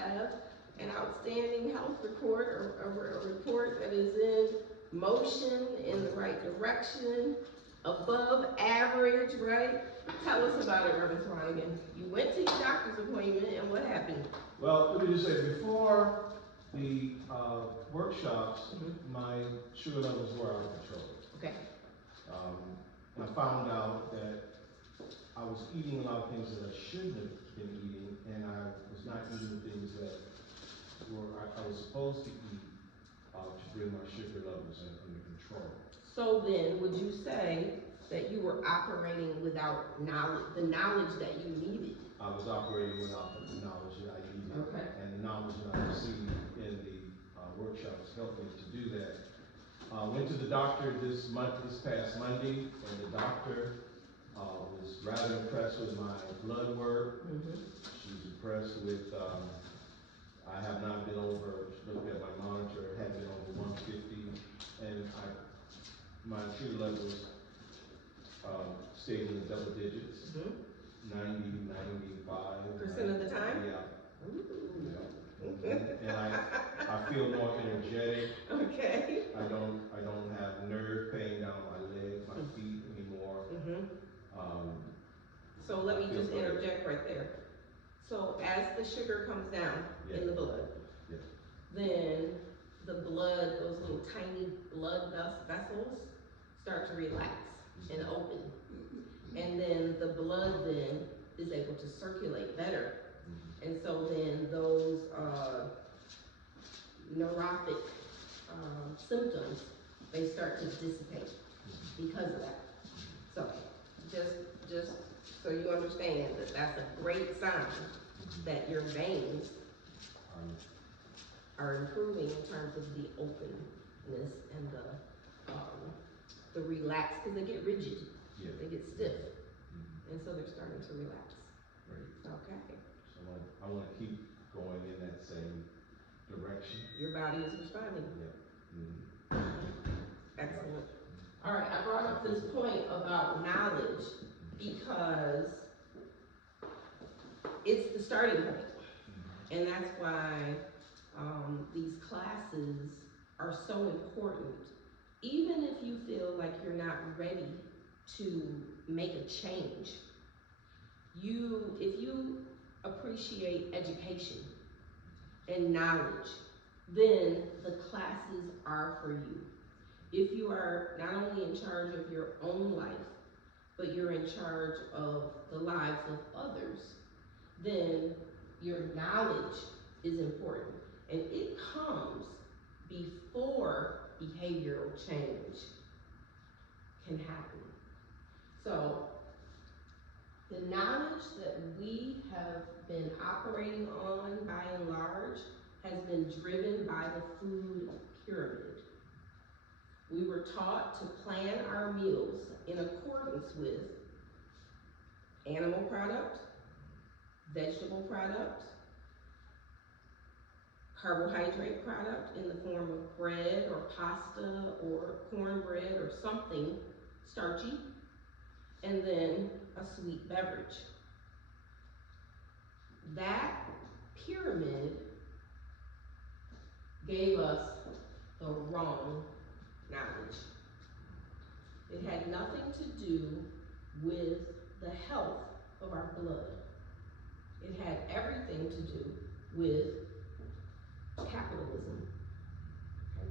have an outstanding health report, or a report that is in motion, in the right direction, above average, right? Tell us about it, Reverend Swanigan. You went to your doctor's appointment, and what happened? Well, let me just say, before the workshops, my sugar levels were out of control. Okay. I found out that I was eating a lot of things that I shouldn't have been eating, and I was not eating things that I was supposed to eat to bring my sugar levels under control. So then, would you say that you were operating without knowledge, the knowledge that you needed? I was operating without the knowledge that I needed, okay, and the knowledge that I received in the workshops helped me to do that. I went to the doctor this past Monday, and the doctor was rather impressed with my blood work. She was impressed with, I have not been over, looked at my monitor, had been over 150, and my sugar levels stayed in the double digits, 90, 95. % of the time? Yeah. And I feel more energetic. Okay. I don't have nerve pain down my legs, my feet anymore. So let me just interject right there. So as the sugar comes down in the blood, then the blood, those little tiny blood vessels start to relax and open. And then the blood then is able to circulate better. And so then those neuropathic symptoms, they start to dissipate because of that. So just so you understand that that's a great sign that your veins are improving in terms of the openness and the relax, because they get rigid, they get stiff, and so they're starting to relax. Right. Okay. So I want to keep going in that same direction. Your body is responding. Yeah. Excellent. All right, I brought up this point about knowledge because it's the starting point. And that's why these classes are so important. Even if you feel like you're not ready to make a change, if you appreciate education and knowledge, then the classes are for you. If you are not only in charge of your own life, but you're in charge of the lives of others, then your knowledge is important. And it comes before behavioral change can happen. So the knowledge that we have been operating on, by and large, has been driven by the food pyramid. We were taught to plan our meals in accordance with animal product, vegetable product, carbohydrate product in the form of bread or pasta or cornbread or something starchy, and then a sweet beverage. That pyramid gave us the wrong knowledge. It had nothing to do with the health of our blood. It had everything to do with capitalism. Okay?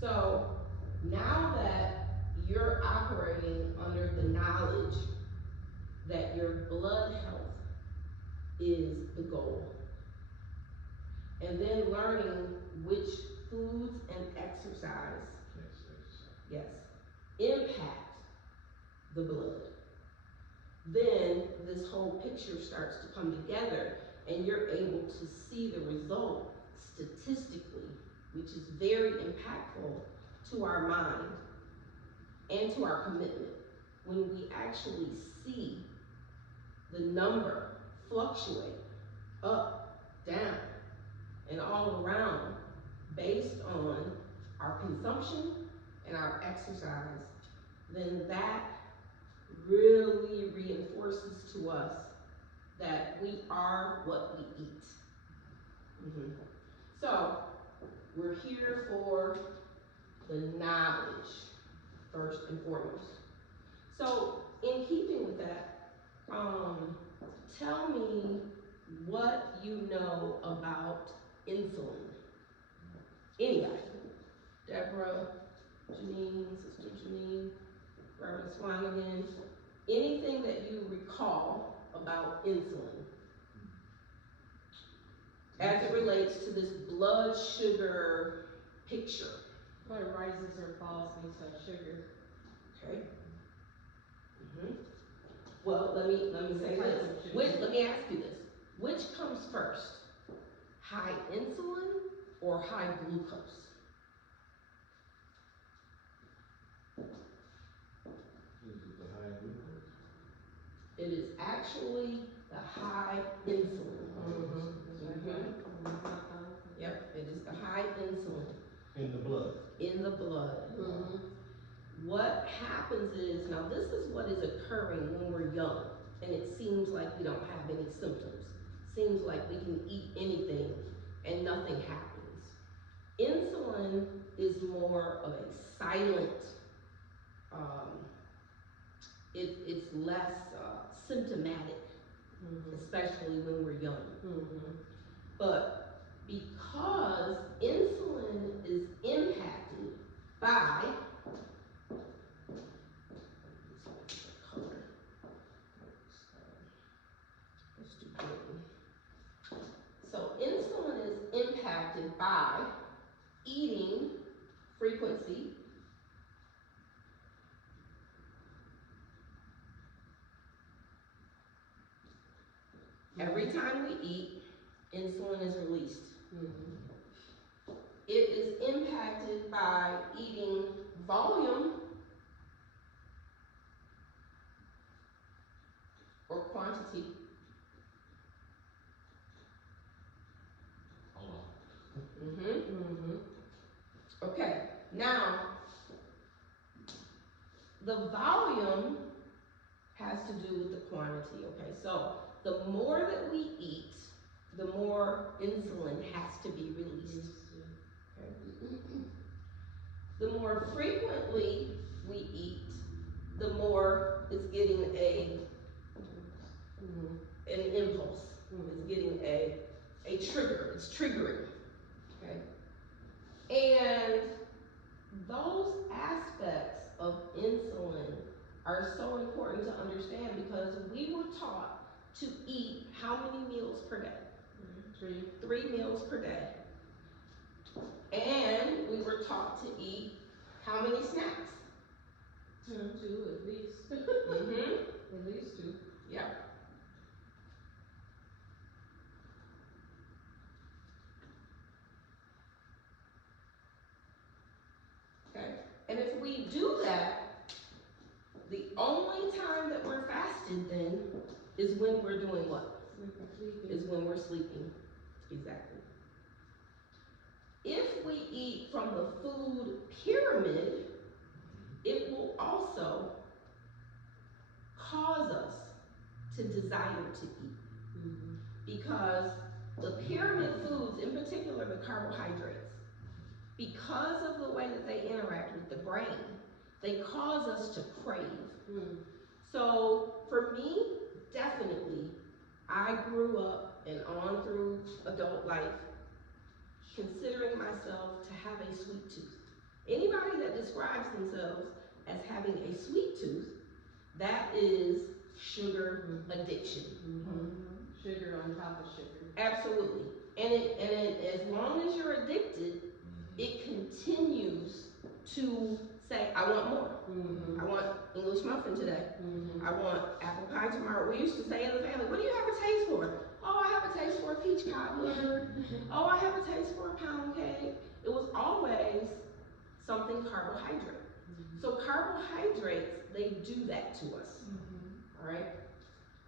So now that you're operating under the knowledge that your blood health is the goal, and then learning which foods and exercise, impact the blood, then this whole picture starts to come together, and you're able to see the result statistically, which is very impactful to our mind and to our commitment. When we actually see the number fluctuate up, down, and all around based on our consumption and our exercise, then that really reinforces to us that we are what we eat. Mhm. So, we're here for the knowledge, first and foremost. So, in keeping with that, tell me what you know about insulin. Anybody? Deborah, Janine, Sister Janine, Reverend Swanigan, anything that you recall about insulin as it relates to this blood sugar picture. What rises or falls based on sugar. Okay. Well, let me say this. Let me ask you this. Which comes first? High insulin or high glucose? Is it the high glucose? It is actually the high insulin. Yep, it is the high insulin. In the blood. In the blood. What happens is, now this is what is occurring when we're young, and it seems like we don't have any symptoms. Seems like we can eat anything and nothing happens. Insulin is more of a silent, it's less symptomatic, especially when we're young. But because insulin is impacted by so insulin is impacted by eating frequency, every time we eat, insulin is released. It is impacted by eating volume or quantity. A lot. Okay, now the volume has to do with the quantity, okay? So the more that we eat, the more insulin has to be released. Okay? The more frequently we eat, the more it's getting an impulse. It's getting a trigger. It's triggering. Okay? And those aspects of insulin are so important to understand because we were taught to eat how many meals per day? 3 meals per day. And we were taught to eat how many snacks? 2 at least. At least 2. Yep. Okay. And if we do that, the only time that we're fasted then is when we're doing what? Sleeping. Is when we're sleeping. Exactly. If we eat from the food pyramid, it will also cause us to desire to eat. Because the pyramid foods, in particular the carbohydrates, because of the way that they interact with the brain, they cause us to crave. So for me, definitely, I grew up and on through adult life considering myself to have a sweet tooth. Anybody that describes themselves as having a sweet tooth, that is sugar addiction. Sugar on top of sugar. Absolutely. And as long as you're addicted, it continues to say, I want more. I want English muffin today. I want apple pie tomorrow. We used to say in the family, what do you have a taste for? Oh, I have a taste for a peach cobbler. Oh, I have a taste for a pound cake. It was always something carbohydrate. So carbohydrates, they do that to us. All right?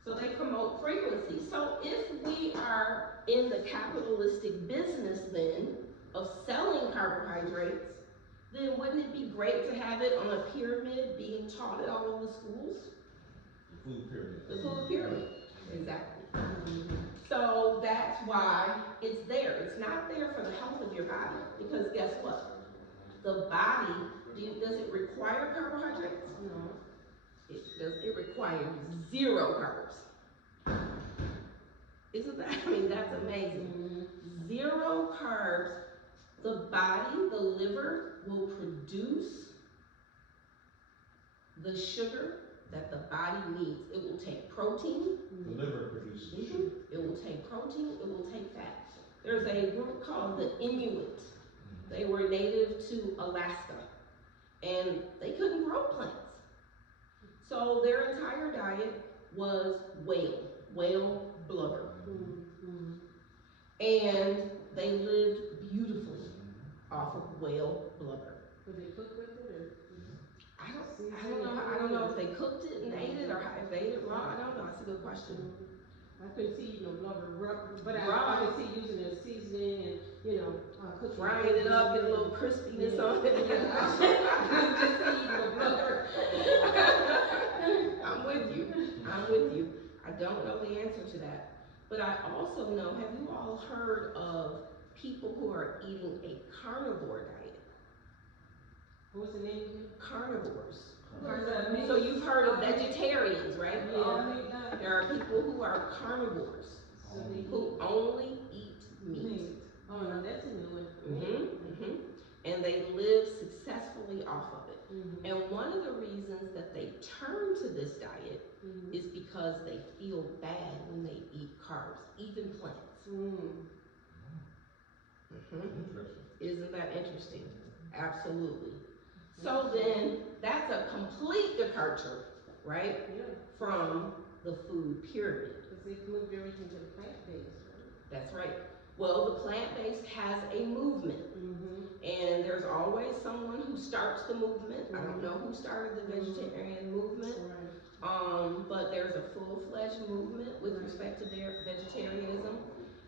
So they promote frequency. So if we are in the capitalistic business then of selling carbohydrates, then wouldn't it be great to have it on a pyramid being taught at all of the schools? The food pyramid. The food pyramid, exactly. So that's why it's there. It's not there for the health of your body, because guess what? The body, does it require carbohydrates? No. It requires 0 carbs. Isn't that, I mean, that's amazing. 0 carbs. The body, the liver, will produce the sugar that the body needs. It will take protein. The liver produces sugar. It will take protein, it will take fat. There's a group called the Inuit. They were native to Alaska, and they couldn't grow plants. So their entire diet was whale blubber. And they lived beautifully off of whale blubber. Would they cook with it, or? I don't know if they cooked it and ate it, or if they ate it raw. I don't know. That's a good question. I couldn't see eating no blubber, but Raw. I could see using it as seasoning and, cooking. Frying it up, get a little crispiness on it. Yeah. I couldn't see eating no blubber. I'm with you. I don't know the answer to that. But I also know, have you all heard of people who are eating a carnivore diet? What was the name again? Carnivores. What does that mean? So you've heard of vegetarians, right? Yeah. There are people who are carnivores, So they who only eat meat. Oh, no, that's a new one. And they live successfully off of it. Mm-hmm. And one of the reasons that they turn to this diet is because they feel bad when they eat carbs, even plants. Interesting. Isn't that interesting? Absolutely. So then, that's a complete departure, right? Yeah. From the food pyramid. Because they've moved everything to plant-based, right? That's right. Well, the plant-based has a movement. And there's always someone who starts the movement. I don't know who started the vegetarian movement. But there's a full-fledged movement with respect to their vegetarianism.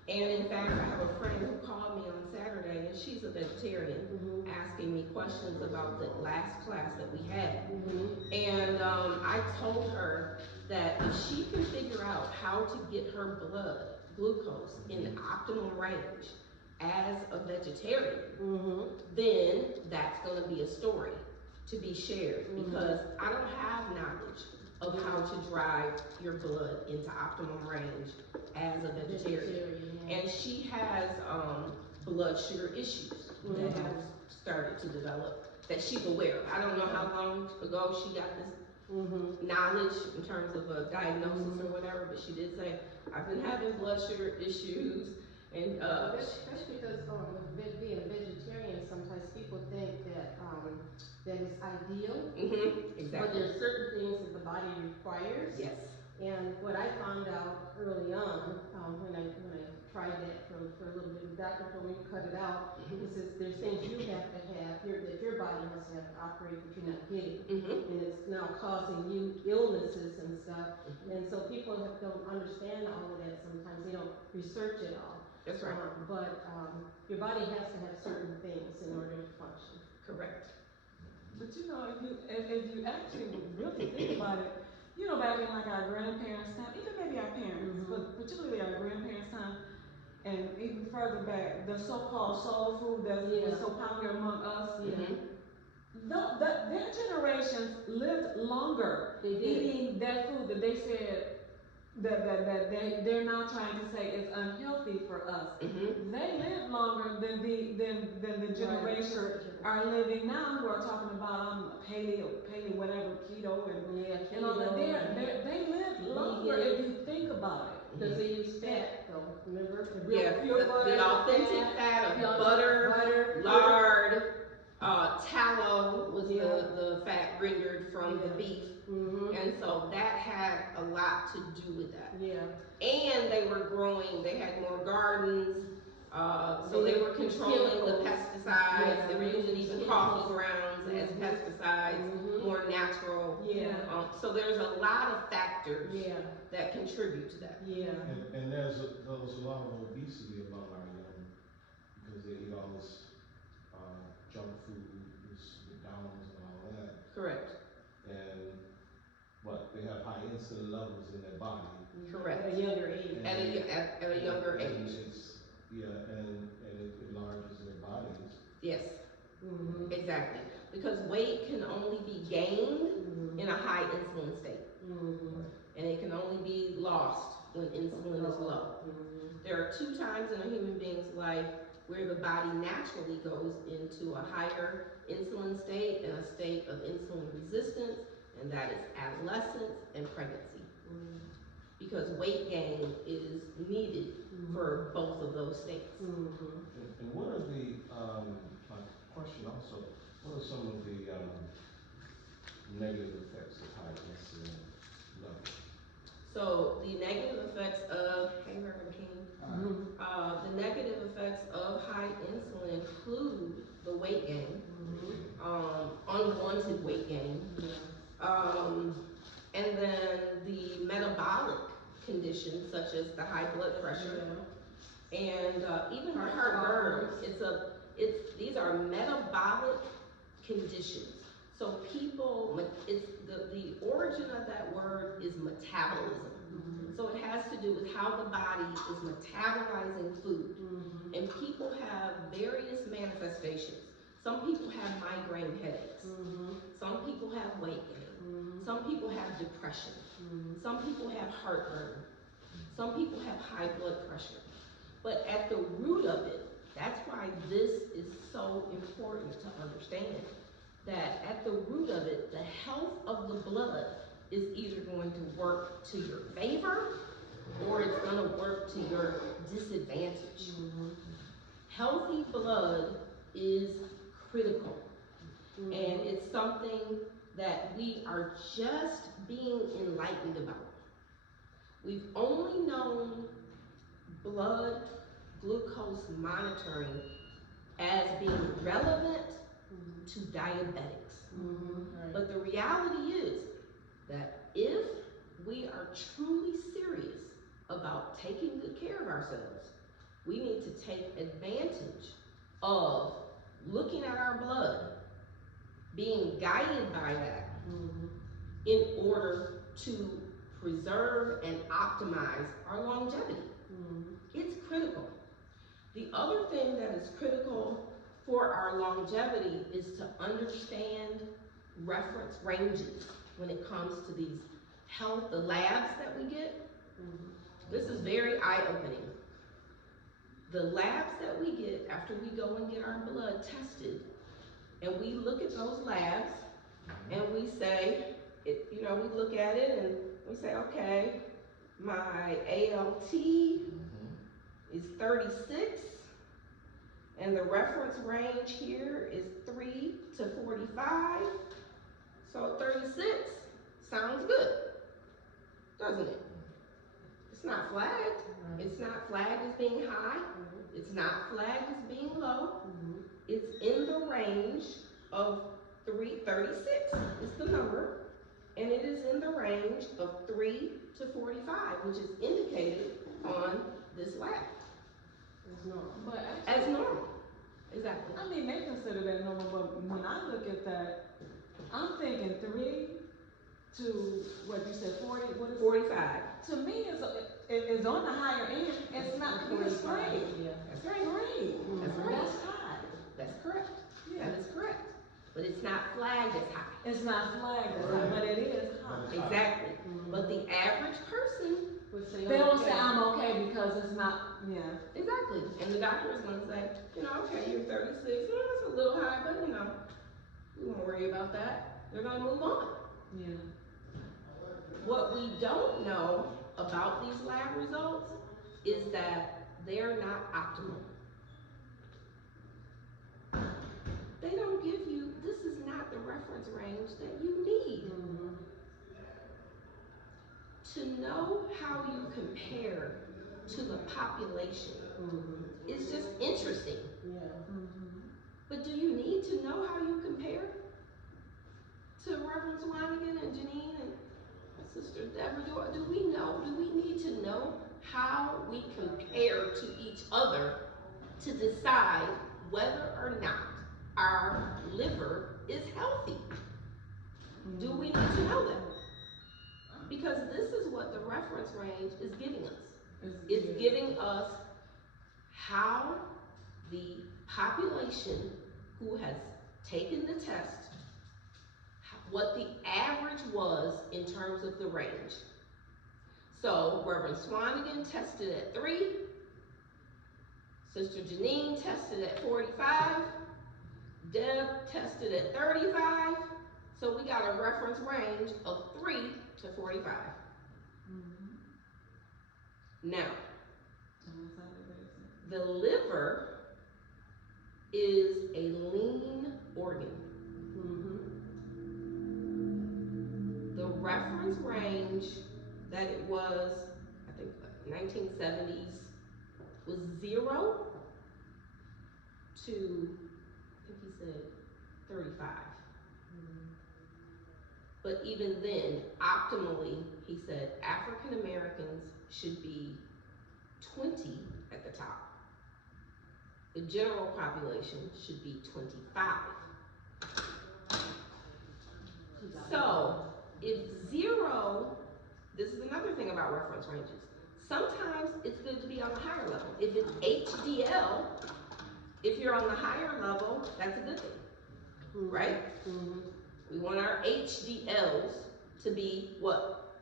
And in fact, I have a friend who called me on Saturday, and she's a vegetarian, asking me questions about the last class that we had. And I told her that if she can figure out how to get her blood glucose in the optimal range as a vegetarian, then that's going to be a story to be shared, because I don't have knowledge of how to drive your blood into optimum range as a vegetarian. And she has blood sugar issues that have started to develop that she's aware of. I don't know how long ago she got this knowledge in terms of a diagnosis or whatever, but she did say, I've been having blood sugar issues. And that's because being a vegetarian, sometimes people think that that is ideal. Exactly. But there's certain things that the body requires. Yes. And what I found out early on, when I tried that for a little bit, the doctor told me to cut it out. He says there's things you have to have here that your body has to have to operate that you're not getting, and it's now causing you illnesses and stuff. And so people don't understand all of that. Sometimes they don't research it all. That's right. But your body has to have certain things in order to function. Correct. But if you actually really think about it, back in like our grandparents' time, even maybe our parents, but particularly our grandparents' time, and even further back, the so-called soul food that was so popular among us, their generations lived longer eating that food that they said that they're now trying to say is unhealthy for us. They lived longer than the generation are living now, who are talking about paleo, whatever, keto and all that. They lived longer if you think about it. Because they use fat, though. Remember? The authentic fat of butter, lard, tallow was the fat rendered from the beef. And so that had a lot to do with that. And they were growing, they had more gardens, so they were controlling the pesticides. They were using even coffee grounds as pesticides, more natural. So there's a lot of factors that contribute to that. And there's a lot of obesity among our young, because they eat all this junk food, this McDonald's and all that. Correct. And they have high insulin levels in their body, Correct. At a younger age. At a younger And age. and it enlarges their bodies. Yes, Mm-hmm. exactly. Because weight can only be gained in a high insulin state. Mm-hmm. And it can only be lost when insulin is low. Mm-hmm. There are 2 times in a human being's life where the body naturally goes into a higher insulin state and a state of insulin resistance, and that is adolescence and pregnancy. Because weight gain is needed for both of those states. And what are the, question also, what are some of the negative effects of high insulin levels? So the negative effects of, hey Reverend King, the negative effects of high insulin include the weight gain, unwanted weight gain, and then the metabolic conditions such as the high blood pressure and even the heartburn. These are metabolic conditions. So people, the origin of that word is metabolism. So it has to do with how the body is metabolizing food. And people have various manifestations. Some people have migraine headaches. Some people have weight gain. Some people have depression. Some people have heartburn. Some people have high blood pressure. But at the root of it, that's why this is so important to understand. That at the root of it, the health of the blood is either going to work to your favor or it's going to work to your disadvantage. Healthy blood is critical. And it's something that we are just being enlightened about. We've only known blood glucose monitoring as being relevant to diabetics. But the reality is that if we are truly serious about taking good care of ourselves, we need to take advantage of looking at our blood, being guided by that in order to preserve and optimize our longevity. It's critical. The other thing that is critical for our longevity is to understand reference ranges when it comes to these the labs that we get. This is very eye-opening. The labs that we get after we go and get our blood tested, and we look at those labs and we say, we look at it and we say, okay, my ALT is 36, and the reference range here is 3 to 45. So 36 sounds good, doesn't it? It's not flagged. It's not flagged as being high. It's not flagged as being low. It's in the range of 36 is the number, and it is in the range of 3 to 45, which is indicated on this lab. It's normal. But As normal. Exactly. I mean, they consider that normal, but when I look at that, I'm thinking 3 to what you said, 40. What is 45. To me, it's on the higher end. It's not. It's 3. That's right. 3. That's right. That's high. That's correct. Yeah. That is correct. But it's not flagged as high. It's not flagged as high, but it is high. Exactly. But the average person, They don't say I'm okay because it's not. Yeah. exactly. And the doctor is going to say, okay, you're 36. It's a little high, but we won't worry about that. They're going to move on. Yeah. What we don't know about these lab results is that they're not optimal. They don't give you, this is not the reference range that you need. To know how you compare to the population is just interesting. But do you need to know how you compare to Reverend Swanigan and Janine and Sister Deborah? Do we know? Do we need to know how we compare to each other to decide whether or not our liver is healthy? Do we need to know that? Because this is what the reference reference range is giving us. It's giving us how the population who has taken the test, what the average was in terms of the range. So Reverend Swanigan tested at 3, Sister Janine tested at 45, Deb tested at 35, so we got a reference range of 3 to 45. Now, the liver is a lean organ. The reference range that it was, I think 1970s, was 0 to, I think he said 35. But even then, optimally, he said African Americans should be 20 at the top. The general population should be 25. So, if 0, this is another thing about reference ranges. Sometimes it's good to be on the higher level. If it's HDL, if you're on the higher level, that's a good thing, right? We want our HDLs to be what?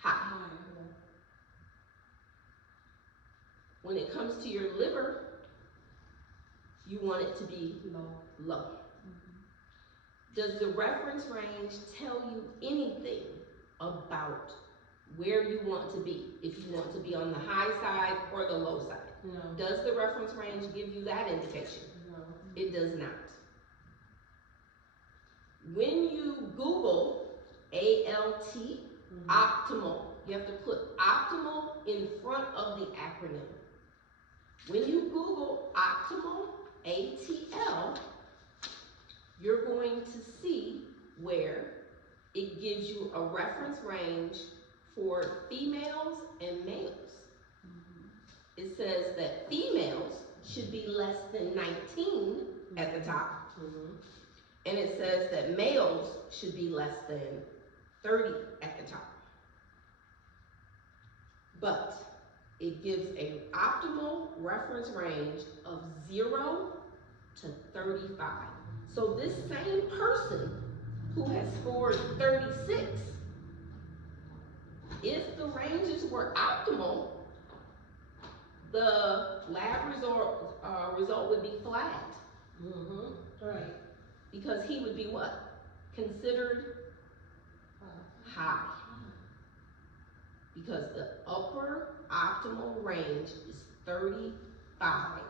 High. When it comes to your liver, you want it to be low. Does the reference range tell you anything about where you want to be? If you want to be on the high side or the low side? No. Does the reference range give you that indication? No. It does not. When you Google ALT, optimal, you have to put optimal in front of the acronym. When you Google optimal ATL, you're going to see where it gives you a reference range for females and males. It says that females should be less than 19 at the top, and it says that males should be less than 30 at the top. But it gives an optimal reference range of 0 to 35. So this same person who has scored 36, if the ranges were optimal, the lab result would be flagged. Right. Because he would be what? Considered high. Because the upper optimal range is 35.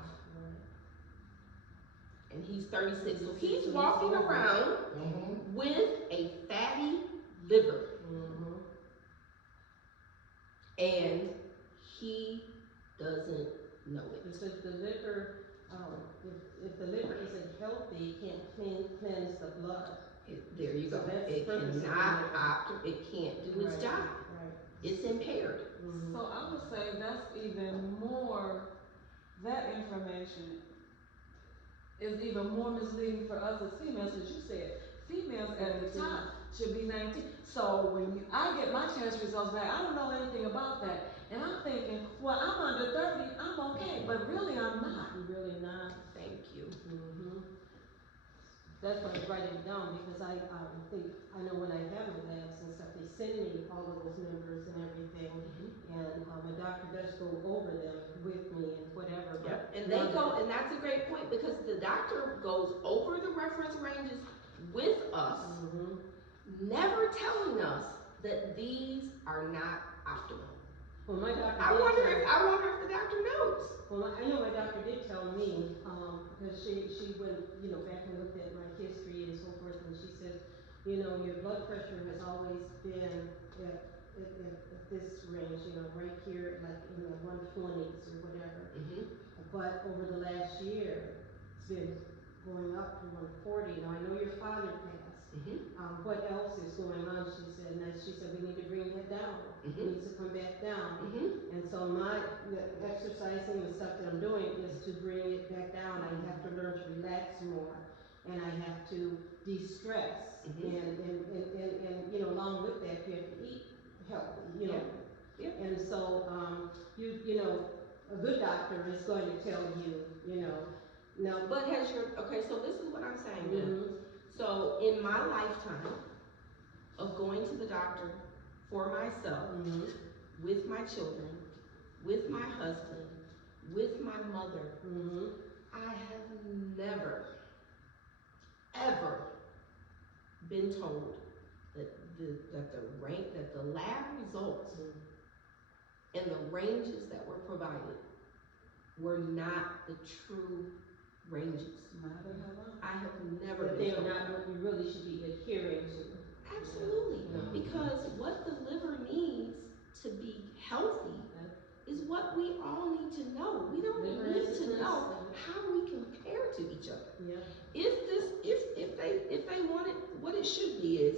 And he's 36. So he's walking around with a fatty liver. And he doesn't know it. Because the liver, if the liver isn't healthy, it can't cleanse the blood. There you go. So that's It can't do its job. Right. It's impaired. So I would say that's even more, that information is even more misleading for us as females, as you said. Females at the top should be 19. So when I get my test results back, I don't know anything about that. And I'm thinking, well, I'm under 30, I'm okay, but really I'm not. You're really not. Thank you. That's why I write it down, because I think, I know when I have my labs and stuff, they send me all of those numbers and everything, and my doctor does go over them with me and whatever. Yep. And they go, and that's a great point, because the doctor goes over the reference ranges with us, never telling us that these are not optimal. Well, my doctor I wonder if the doctor knows. Well, I know my doctor did tell me, because she went, back and looked at my history and so forth, and she said, your blood pressure has always been at this range, right here, like in the 120s or whatever. But over the last year, it's been going up to 140. Now, I know your father passed. What else is going on? She said, we need to bring that down. It needs to come back down. And so the exercising and stuff that I'm doing is to bring it back down. I have to learn to relax more, and I have to de-stress. And along with that, you have to eat healthy, you know. Yeah. And so, you know, a good doctor is going to tell you, you know, no. But okay, so this is what I'm saying then. Mhm. So in my lifetime of going to the doctor for myself, Mhm. with my children, with my husband, with my mother, Mhm. I have never, ever been told that the lab results and the ranges that were provided were not the true ranges. I have never That been they are told. not what you really should be adhering to. Absolutely, No. because what the liver needs to be healthy is what we all need to know. We don't Liver need is to know essence. how we compare to each other. Yeah. If they want it, what it should be is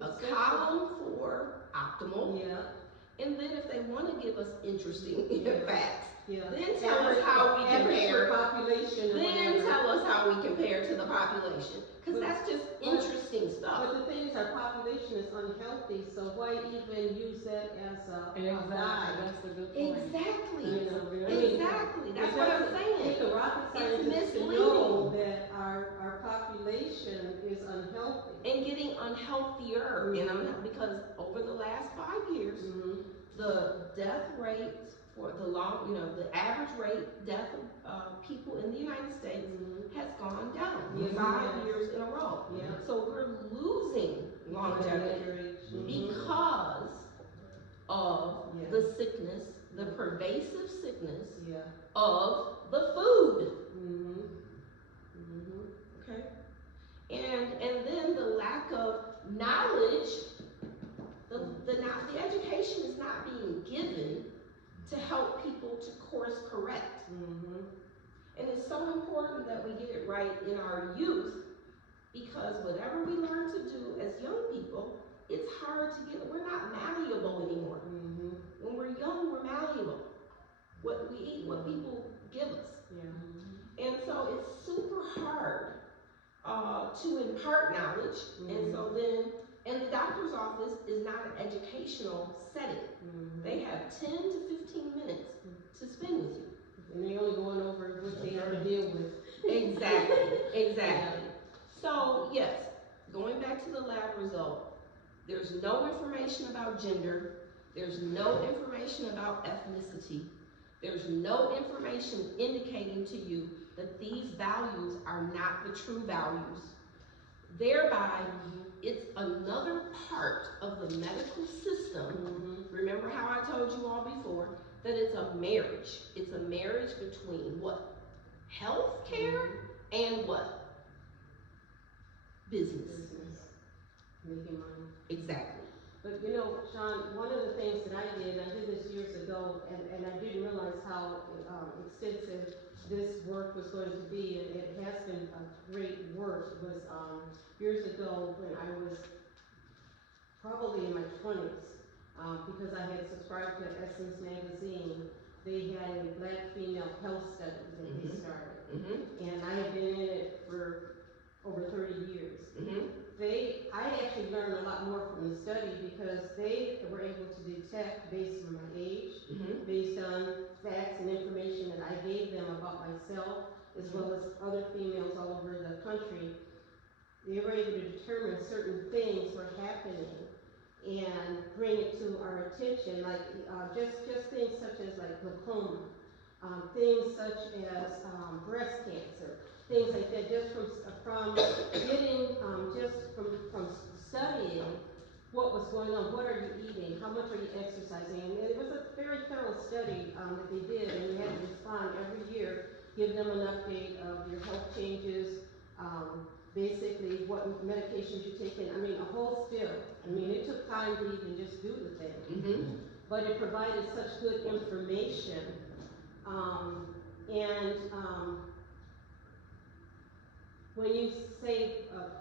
a Essential. column for optimal, Yeah. and then if they want to give us interesting Yeah. facts, Yeah. then tell us how we Average compare. for population or Then whatever. tell us how we compare to the population, because that's just interesting stuff. But the thing is, our population is unhealthy, so why even use that as a guide? That's a good point. Exactly. You know, Exactly. That's what I'm saying. Take a rocket It's scientist to misleading. know that our population is unhealthy. And getting unhealthier, because over the last 5 years, Mhm. the death rate for the average rate death of people in the United States Mhm. has gone down Yes, it 5 has. years in a row. Yeah. So we're losing longevity because of Yeah. the sickness, the pervasive sickness Yeah. of the food. Mhm. Mhm. Okay? And then the lack of knowledge, the education is not being given to help people to course correct. Mhm. And it's so important that we get it right in our youth, because whatever we learn to do as young people, it's hard to we're not malleable anymore. Mhm. When we're young, we're malleable. What we eat, what people give us. Yeah. And so it's super hard to impart knowledge. And so and the doctor's office is not an educational setting. They have 10 to 15 minutes to spend with you. And they're only going over what they have to deal with. Exactly. So yes, going back to the lab result, there's no information about gender, there's no information about ethnicity, there's no information indicating to you that these values are not the true values. Thereby, it's another part of the medical system. Remember how I told you all before that it's a marriage. It's a marriage between what? Health care and what? Business. Making money. Exactly. But you know, Sean, one of the things that I did this years ago, and I didn't realize how extensive this work was going to be, and it has been a great work, was years ago when I was probably in my 20s, because I had subscribed to Essence magazine. They had a black female health study that they started, and I had been in it for over 30 years. I actually learned a lot more from the study because they were able to detect, based on my age, based on facts and information that I gave them about myself, as well as other females all over the country. They were able to determine certain things were happening and bring it to our attention, like just things such as like glaucoma, things such as breast cancer, things like that, just from getting, just from studying what was going on, what are you eating, how much are you exercising, and it was a very thorough study that they did, and you had to respond every year, give them an update of your health changes, basically what medications you're taking, I mean a whole spill. I mean it took time to even just do the thing, but it provided such good information, when you say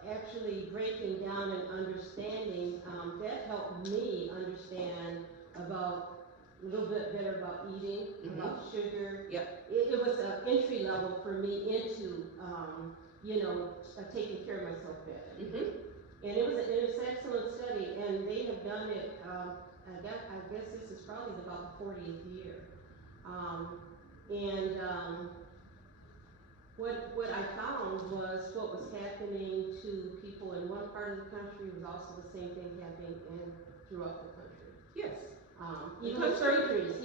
actually breaking down and understanding, that helped me understand about a little bit better about eating, about sugar. It was an entry level for me into, taking care of myself better. And it was an excellent study, and they have done it I guess this is probably about the 40th year. What I found was what was happening to people in one part of the country was also the same thing happening throughout the country. Yes. Even with surgeries.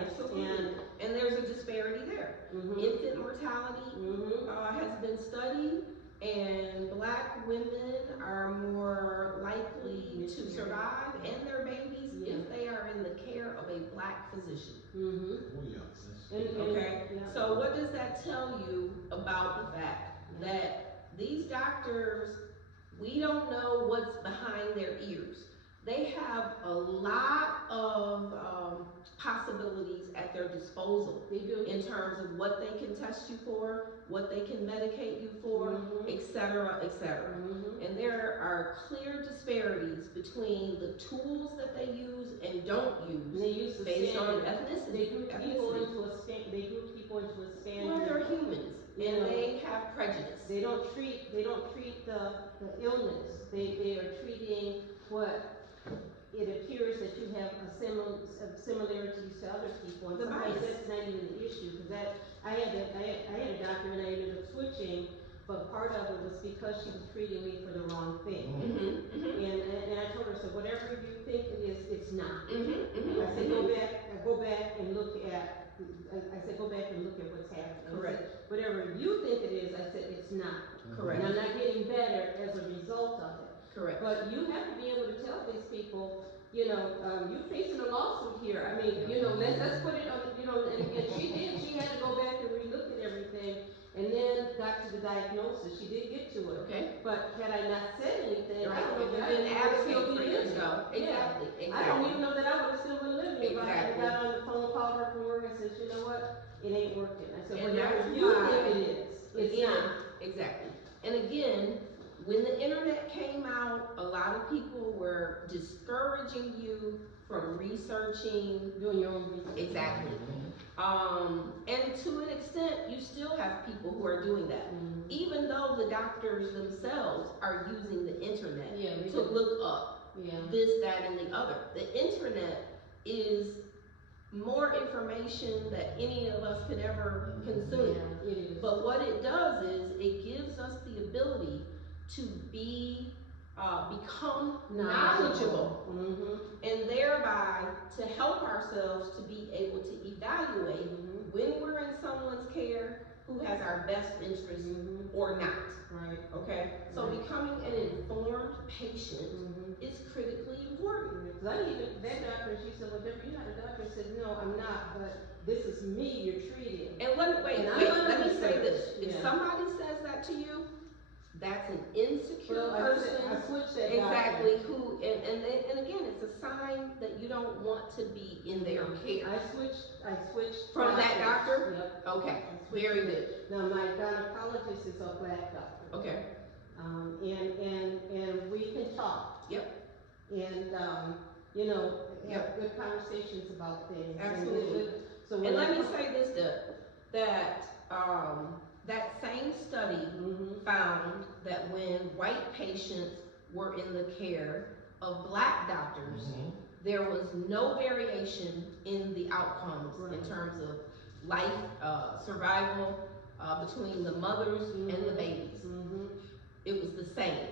Absolutely. And there's a disparity there. Infant mortality has been studied, and Black women are more likely to survive and their babies if they are in the care of a Black physician. Okay, so what does that tell you about the fact that these doctors, we don't know what's behind their ears? They have a lot of possibilities at their disposal. They do. In terms of what they can test you for, what they can medicate you for, etc., etc. And there are clear disparities between the tools that they use and don't use, they use the based on standard. ethnicity. They group people into a standard. Well, they're humans, and they have prejudice. They don't treat the illness. They are treating what it appears that you have similarities to other people, and sometimes that's not even the issue. Because I had a doctor and I ended up switching, but part of it was because she was treating me for the wrong thing. And I told her, so whatever you think it is, it's not. I said go back and look at. I said go back and look at what's happening. Correct. I said, whatever you think it is, I said it's not. Correct. And I'm not getting better as a result of it. Correct. But you have to be able to tell these people, you're facing a lawsuit here. I mean, let's put it on, and she did. She had to go back and relook at everything, and then got to the diagnosis. She did get to it. Okay. But had I not said anything, I don't know that I didn't would still advocate be for living. yourself. Exactly. I don't even know that I would have still been living if I had Exactly. got on the phone, called her from work, and said, you know what, it ain't working. I said, And whatever that's you why- think it is, it's Again, not. exactly. And again, when the internet came out, a lot of people were discouraging you from researching. Doing your own research. Exactly. And to an extent, you still have people who are doing that. Even though the doctors themselves are using the internet to look up this, that, and the other. The internet is more information that any of us could ever consume. Yeah, it is. But what it does is it gives us the ability to become knowledgeable, and thereby to help ourselves to be able to evaluate when we're in someone's care who has our best interest or not. Right. Okay? So becoming an informed patient is critically important. Because that doctor, she said, well, Deborah, you're not a doctor. I said, no, I'm not, but this is me you're treating. And let me say this. If somebody says that to you, that's an insecure person. I switched that exactly doctor. And again, it's a sign that you don't want to be in their care. I switched from that doctor? Yep. Okay, very good. Now my gynecologist is a Black doctor. Okay. And we can talk. Yep. And have good conversations about things. Absolutely. And let me say this, that same study found that when white patients were in the care of Black doctors, there was no variation in the outcomes in terms of life, survival between the mothers and the babies. It was the same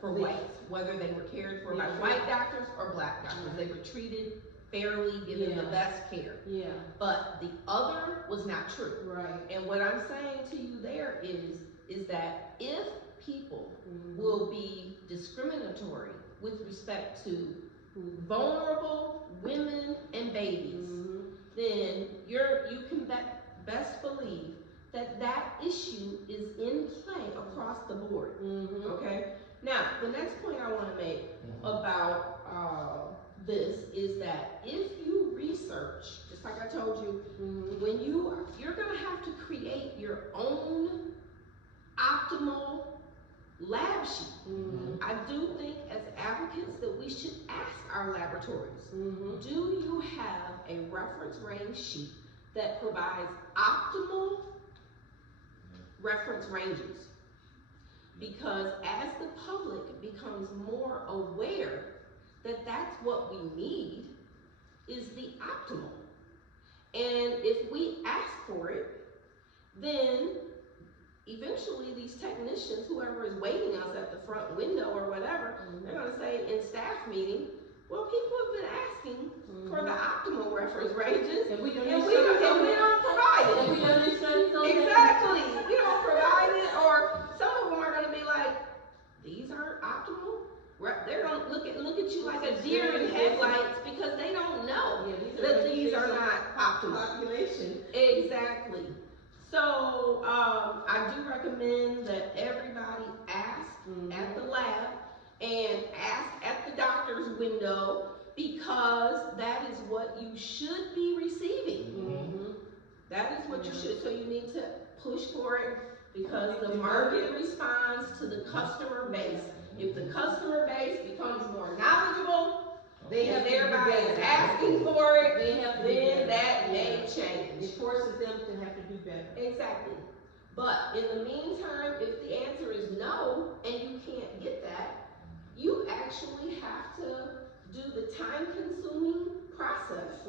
for whites, whether they were cared for by white doctors or Black doctors. They were treated fairly, given the best care. But the other was not true. Right. And what I'm saying to you there is that if people will be discriminatory with respect to vulnerable women and babies, then you can best believe that issue is in play across the board. Okay? Now, the next point I want to make about this is that if you research, just like I told you, when you're going to have to create your own optimal lab sheet. I do think as advocates that we should ask our laboratories, do you have a reference range sheet that provides optimal reference ranges? Because as the public becomes more aware that that's what we need is the optimal. And if we ask for it, then eventually these technicians, whoever is waiting us at the front window or whatever, they're gonna say in staff meeting, well, people have been asking for the optimal reference ranges, And we don't provide it. And we done these studies on that. Exactly, we don't provide it, or some of them are gonna be like, these aren't optimal. They're gonna look at you like a deer in headlights because they don't know that these are not optimal. Population. Exactly. So I do recommend that everybody ask at the lab and ask at the doctor's window, because that is what you should be receiving. That is what you should. So you need to push for it, because the market responds to the customer base. If the customer base becomes more knowledgeable, and thereby is asking for it, then that may change. It forces them to have to do better. Exactly. But in the meantime, if the answer is no, and you can't get that, you actually have to do the time-consuming process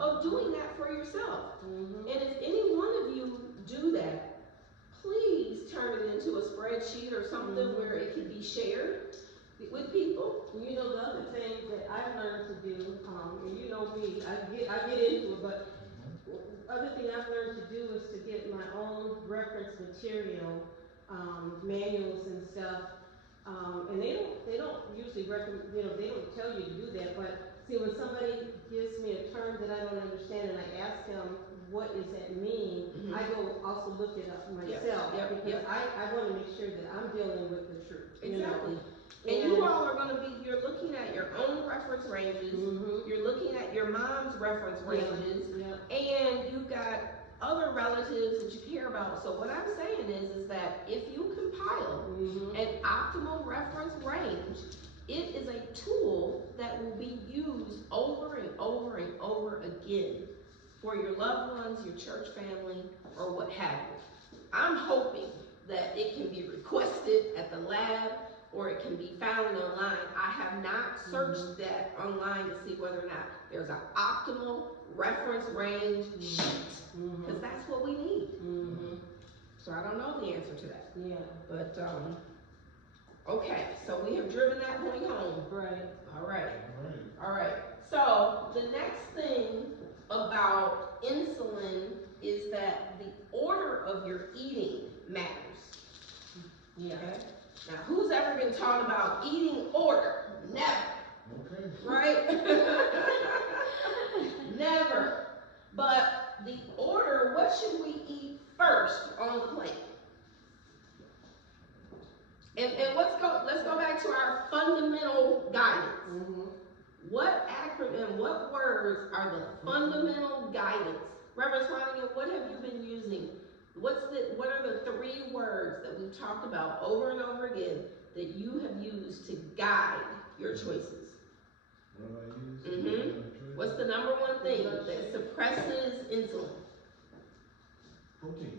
of doing that for yourself. And if any one of you do that, please turn it into a spreadsheet or something where it can be shared with people. You know, the other thing that I've learned to do, and you know me, I get into it, but other thing I've learned to do is to get my own reference material, manuals and stuff. And they don't usually recommend, they don't tell you to do that, but see, when somebody gives me a term that I don't understand and I ask them, what does that mean? I go also look it up myself, because I want to make sure that I'm dealing with the truth. Exactly. And you all are going to be, you're looking at your own reference ranges, you're looking at your mom's reference ranges, and you've got other relatives that you care about. So what I'm saying is that if you compile an optimal reference range, it is a tool that will be used over and over and over again for your loved ones, your church family, or what have you. I'm hoping that it can be requested at the lab, or it can be found online. I have not searched that online to see whether or not there's an optimal reference range sheet, because that's what we need. So I don't know the answer to that. But okay, so we have driven that point home. All right. So the next thing about insulin is that the order of your eating matters. Okay? Now, who's ever been taught about eating order? Never. Right? Never. But the order, what should we eat first on the plate? And let's go back to our fundamental guidance. What acronym, what words are the fundamental guidance? Reverend Swanigan, what have you been using? What are the 3 words that we've talked about over and over again that you have used to guide your choices? What have I used? What's the number one thing that suppresses insulin? Protein.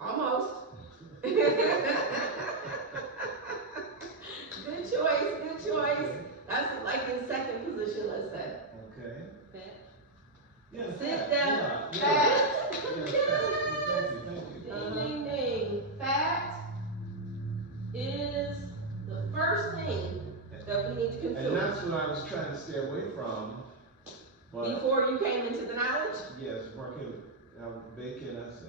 Almost. Good choice. That's like in second position, let's say. Okay. Fat. Yeah, Sit down. Fat. Thank you. Ding. Fat is the first thing that we need to consume. And that's what I was trying to stay away from. But before you came into the knowledge? Yes, before I came bacon, I said,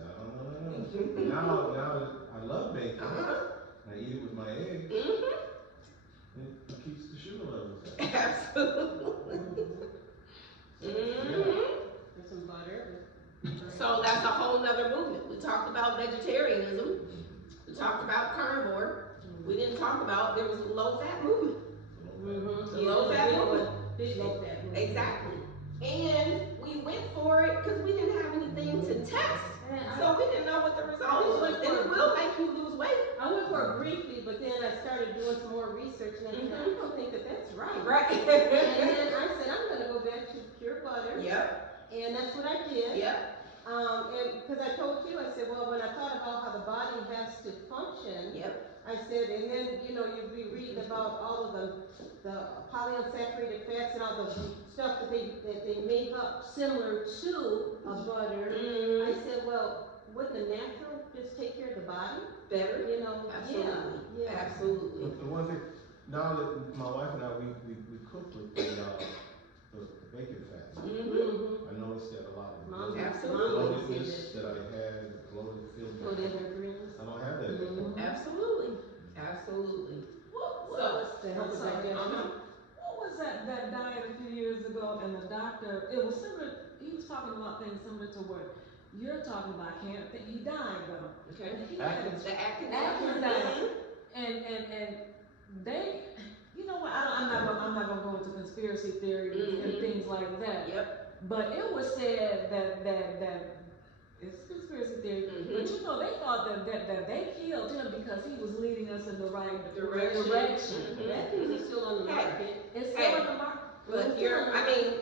no. Now I love bacon. I eat it with my eggs. It keeps the sugar levels down. Absolutely. And some butter. So that's a whole nother movement. We talked about vegetarianism. We talked about carnivore. We didn't talk about, there was a low-fat movement. The low-fat movement. Big low-fat movement. Exactly. And we went for it because we didn't have anything to test. So we didn't know what the result was. And it will make you lose weight. I went for it briefly, but then I started doing some more research, and I said, I don't think that that's right. Right. And then I said, I'm going to go back to pure butter. Yep. And that's what I did. Yep. And because I told you, I said, well, when I thought about how the body has to function, yep. I I said, and then, you know, you'd be reading about all of the polyunsaturated fats and all the stuff that they make up similar to a butter. I said, well, wouldn't the natural just take care of the body? Better? You know, Absolutely. yeah. Absolutely. The one thing, now that my wife and I, we cook with the bacon fats. I noticed that a lot of Mom, the Absolutely. bloatedness that I had, the bloated feeling, Oh, they're greens. I don't have that. Absolutely. Absolutely. What So, was, To help with digestion. what was that diet a few years ago, and the doctor, it was similar, he was talking about things similar to what you're talking about. I can't think, he died though. Okay. And he had Atkins. The Atkins. Atkins diet. And they, you know what, I'm not gonna go into conspiracy theories and things like that. Yep. But it was said that it's conspiracy theory, but you know, they thought that they killed him because he was leading us in the right direction. Atkins is still on the market. It's still in the market. But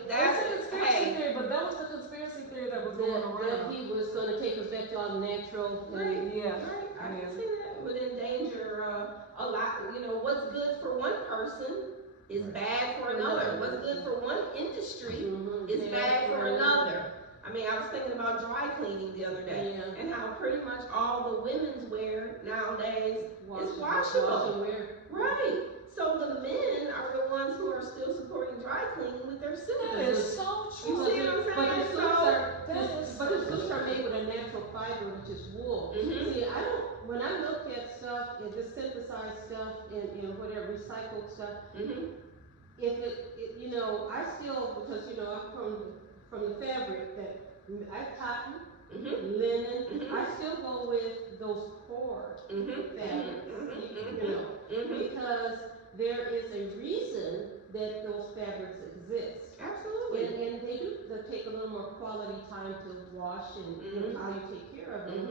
that's, It's a conspiracy theory, but that was the conspiracy theory that was going That around. he was gonna take us back to all natural. Right. Yeah. Right, I can see that. It would endanger a lot. You know, what's good for one person is bad for another. What's good for one industry is bad for another. I mean, I was thinking about dry cleaning the other day, Yeah. and how pretty much all the women's wear nowadays is Wash washable. and wear. Right. So the men are the ones who are still supporting dry cleaning with their That sisters. is so You true. see what I'm But saying? the suits are made with a natural fiber, which is wool. See, when I look at stuff, and this synthesized stuff, and whatever, recycled stuff, if it, you know, I still, because, you know, I'm from the fabric that, I cotton, linen, I still go with those core fabrics, you know, because there is a reason that those fabrics exist. Absolutely. And they take a little more quality time to wash and you know, how you take care of them.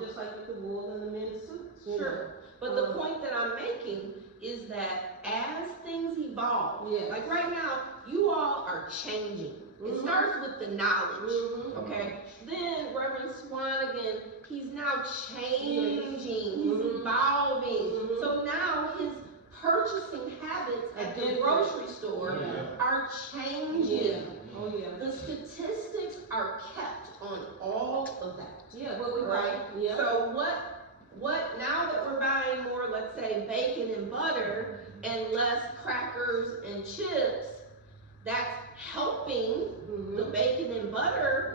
Just like with the wool and the men's suits. You Sure. know. But the point that I'm making is that as things evolve, like right now, you all are changing. It starts with the knowledge, okay? Then Reverend Swan again, he's now changing, he's evolving. So now his purchasing habits at the grocery store are changing. Oh yeah. The statistics are kept on all of that. Yeah, what we Right. buy. Yeah. So what now that we're buying more, let's say, bacon and butter and less crackers and chips, that's helping the bacon and butter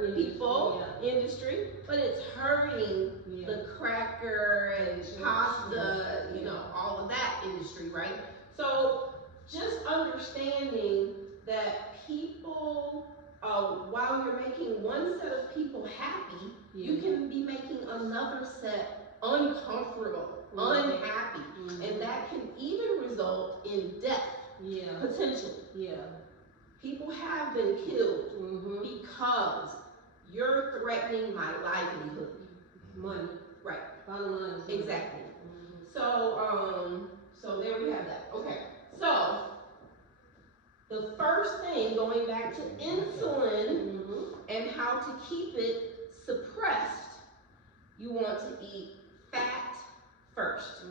industry, but it's hurting the cracker and pasta, you know, all of that industry, right? So just understanding that people, while you're making one set of people happy, you can be making another set uncomfortable, unhappy, and that can even result in death, potentially. People have been killed because you're threatening my livelihood. Money. Right. Bottom line is Exactly. So, so there we have that. Okay. So, the first thing, going back to insulin and how to keep it suppressed, you want to eat fat first.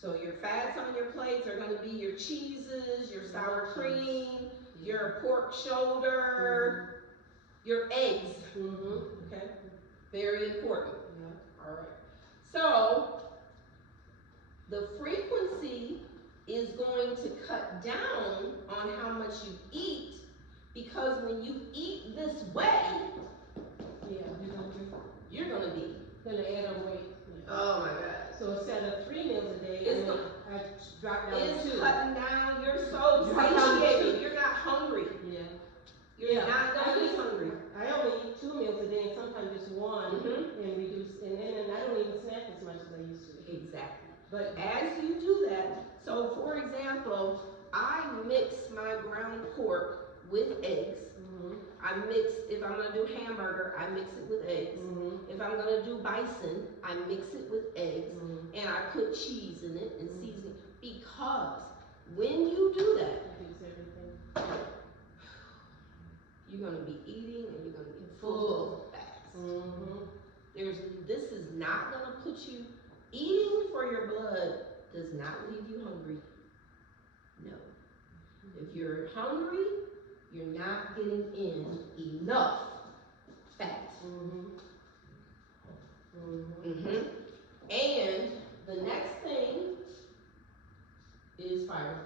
So your fats on your plates are going to be your cheeses, your sour cream, your pork shoulder, your eggs. Okay, very important. All right. So the frequency is going to cut down on how much you eat, because when you eat this way, you're gonna be gonna add on weight. oh my God. So instead of 3 meals a day, I dropped down It's to 2. cutting down. You're so satiated. You're not hungry. You're not gonna be hungry. I only eat 2 meals a day and sometimes just 1 and reduce, and I don't even snack as much as I used to. Exactly. But As you do that, so for example, I mix my ground pork with eggs. I mix, if I'm gonna do hamburger, I mix it with eggs. If I'm gonna do bison, I mix it with eggs. And I put cheese in it and seasoning. Because when you do that, you're gonna be eating and you're gonna be full fast. This is not gonna put you, eating for your blood does not leave you hungry. No. If you're hungry, you're not getting in enough fat. And the next thing is fiber.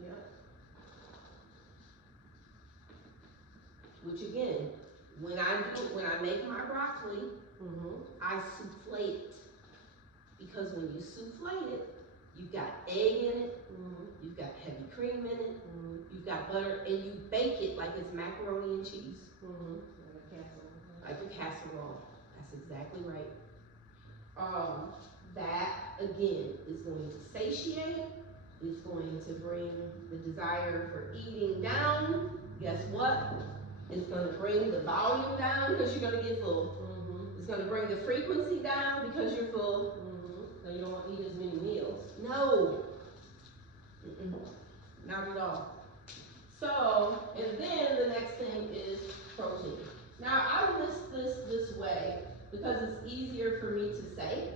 Yep. Which again, when I make my broccoli, I souffle it. Because when you souffle it, you've got egg in it, you've got heavy cream in it, you've got butter, and you bake it like it's macaroni and cheese. Like a casserole. That's exactly right. That again is going to satiate, it's going to bring the desire for eating down. Guess what? It's going to bring the volume down because you're going to get full. It's going to bring the frequency down because you're full. So you don't want to eat as many meals. No. Not at all. So, and then the next thing is protein. Now, I list this way because it's easier for me to say.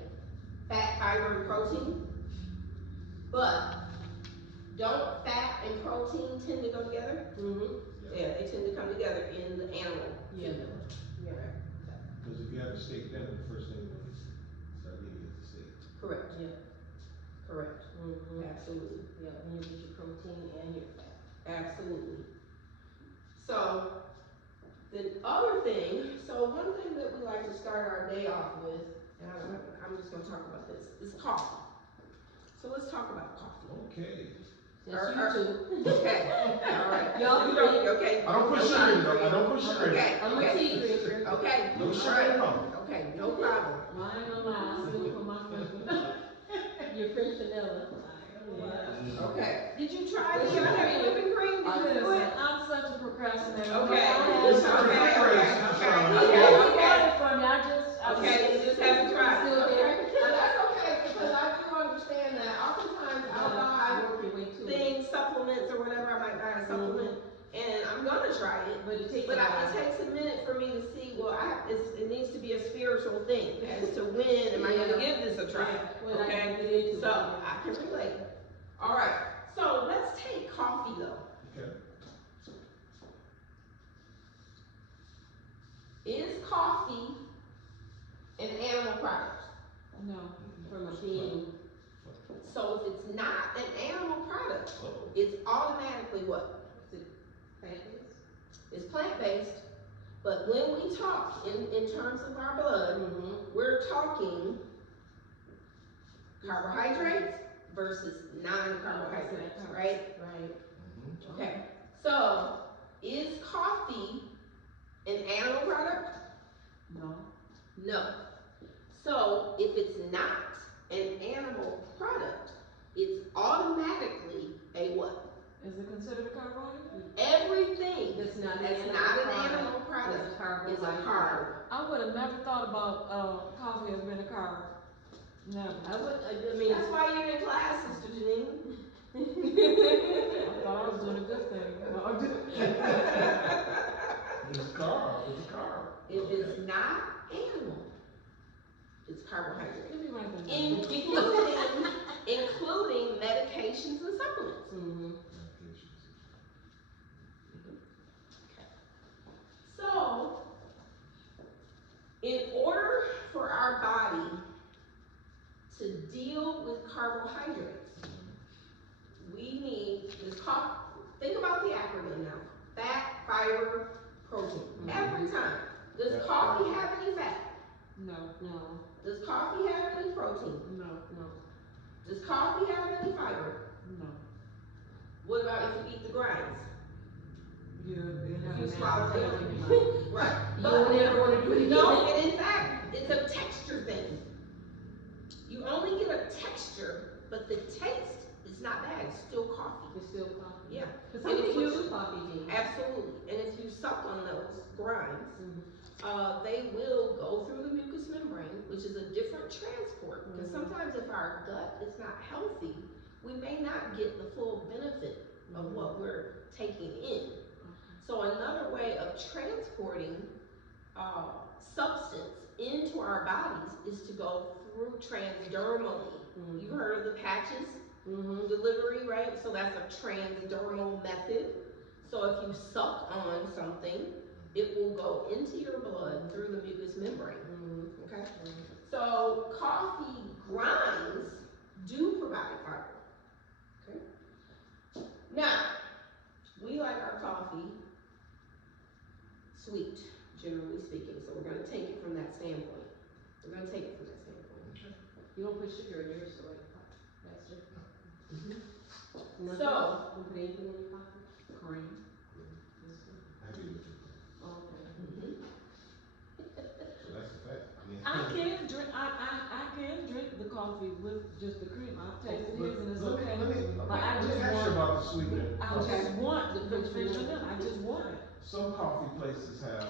Fat, fiber, and protein. But don't fat and protein tend to go together? Yeah, they tend to come together in the animal kingdom. Because if you have a steak dinner, the first thing you want to start eating is the steak. Correct. Correct. Absolutely. Yeah, when you get your protein and your fat. Absolutely. So, the other thing, one thing that we like to start our day off with, and I'm just going to talk about this, is coffee. So let's talk about coffee. Okay. That's you too. Okay. All right. Y'all You don't, okay. I don't put sugar in it. I don't put sugar in it. Okay. I'm a tea drinker. Okay. No sugar All right. in coffee. Okay, no problem. Well, I ain't gonna lie, I still put my finger. Your French vanilla. Okay. Did you try the heavy whipping cream? Did you do it? I'm such a procrastinator. Okay. Okay, you just haven't tried. Okay. But that's okay, because I do understand that. Oftentimes I'll buy things, supplements or whatever, I might buy a supplement, and I'm gonna try it. But it takes But it takes a minute for me to see, well, it needs to be a spiritual thing as to when am I gonna give this a try, okay? So, I can relate. All right, so let's take coffee though. Okay. Is coffee an animal product? No. From a being. So if it's not an animal product, it's automatically what? Is it plant-based? It's plant-based, but when we talk in terms of our blood, we're talking carbohydrates versus non-carbohydrates, right? Right. Okay, so is coffee an animal product? No. No. So if it's not an animal product, it's automatically a what? Is it considered a carbohydrate? Everything That's not that's an not an animal animal product is a carbohydrate. carb. I would have never thought about coffee as being a carb. Never. I mean, That's why you're in class, Sister Janine. I thought I was doing a good thing. It's a carb. It's a carb. If it's not animal, it's carbohydrate. Give me right there. Including medications and supplements. So, in order for our body to deal with carbohydrates, we need this coffee. Think about the acronym now. Fat, fiber, protein. Every time. Does coffee have any fat? No. Does coffee have any protein? No. Does coffee have any fiber? No. What about if you eat the grinds? You You swallow them. Right. you don't ever want to do it again. No, and in fact, it's a texture thing. You only get a texture, but the taste is not bad. It's still coffee. It's still coffee. Yeah. But some And if people you- choose coffee beans. Absolutely. And if you suck on those grinds, they will go through the mucous membrane, which is a different transport. Because sometimes if our gut is not healthy, we may not get the full benefit of what we're taking in. So another way of transporting substance into our bodies is to go through transdermally. You've heard of the patches delivery, right? So that's a transdermal method. So if you suck on something, it will go into your blood through the mucous membrane. Okay? So coffee grinds do provide fiber. Okay? Now, we like our coffee sweet, generally speaking. So we're going to take it from that standpoint. We're going to take it from that standpoint. You don't put sugar in yours, so like, that's different. Nothing So, else? You put anything in your coffee? Cream. I agree with you. Okay. So that's the fact. I can drink. I can drink the coffee with just the cream. I've tasted his and it's Let me- okay. let me- But I let me just ask you want. about the sweetener. I just want the French vanilla. I just want it. Some coffee places have,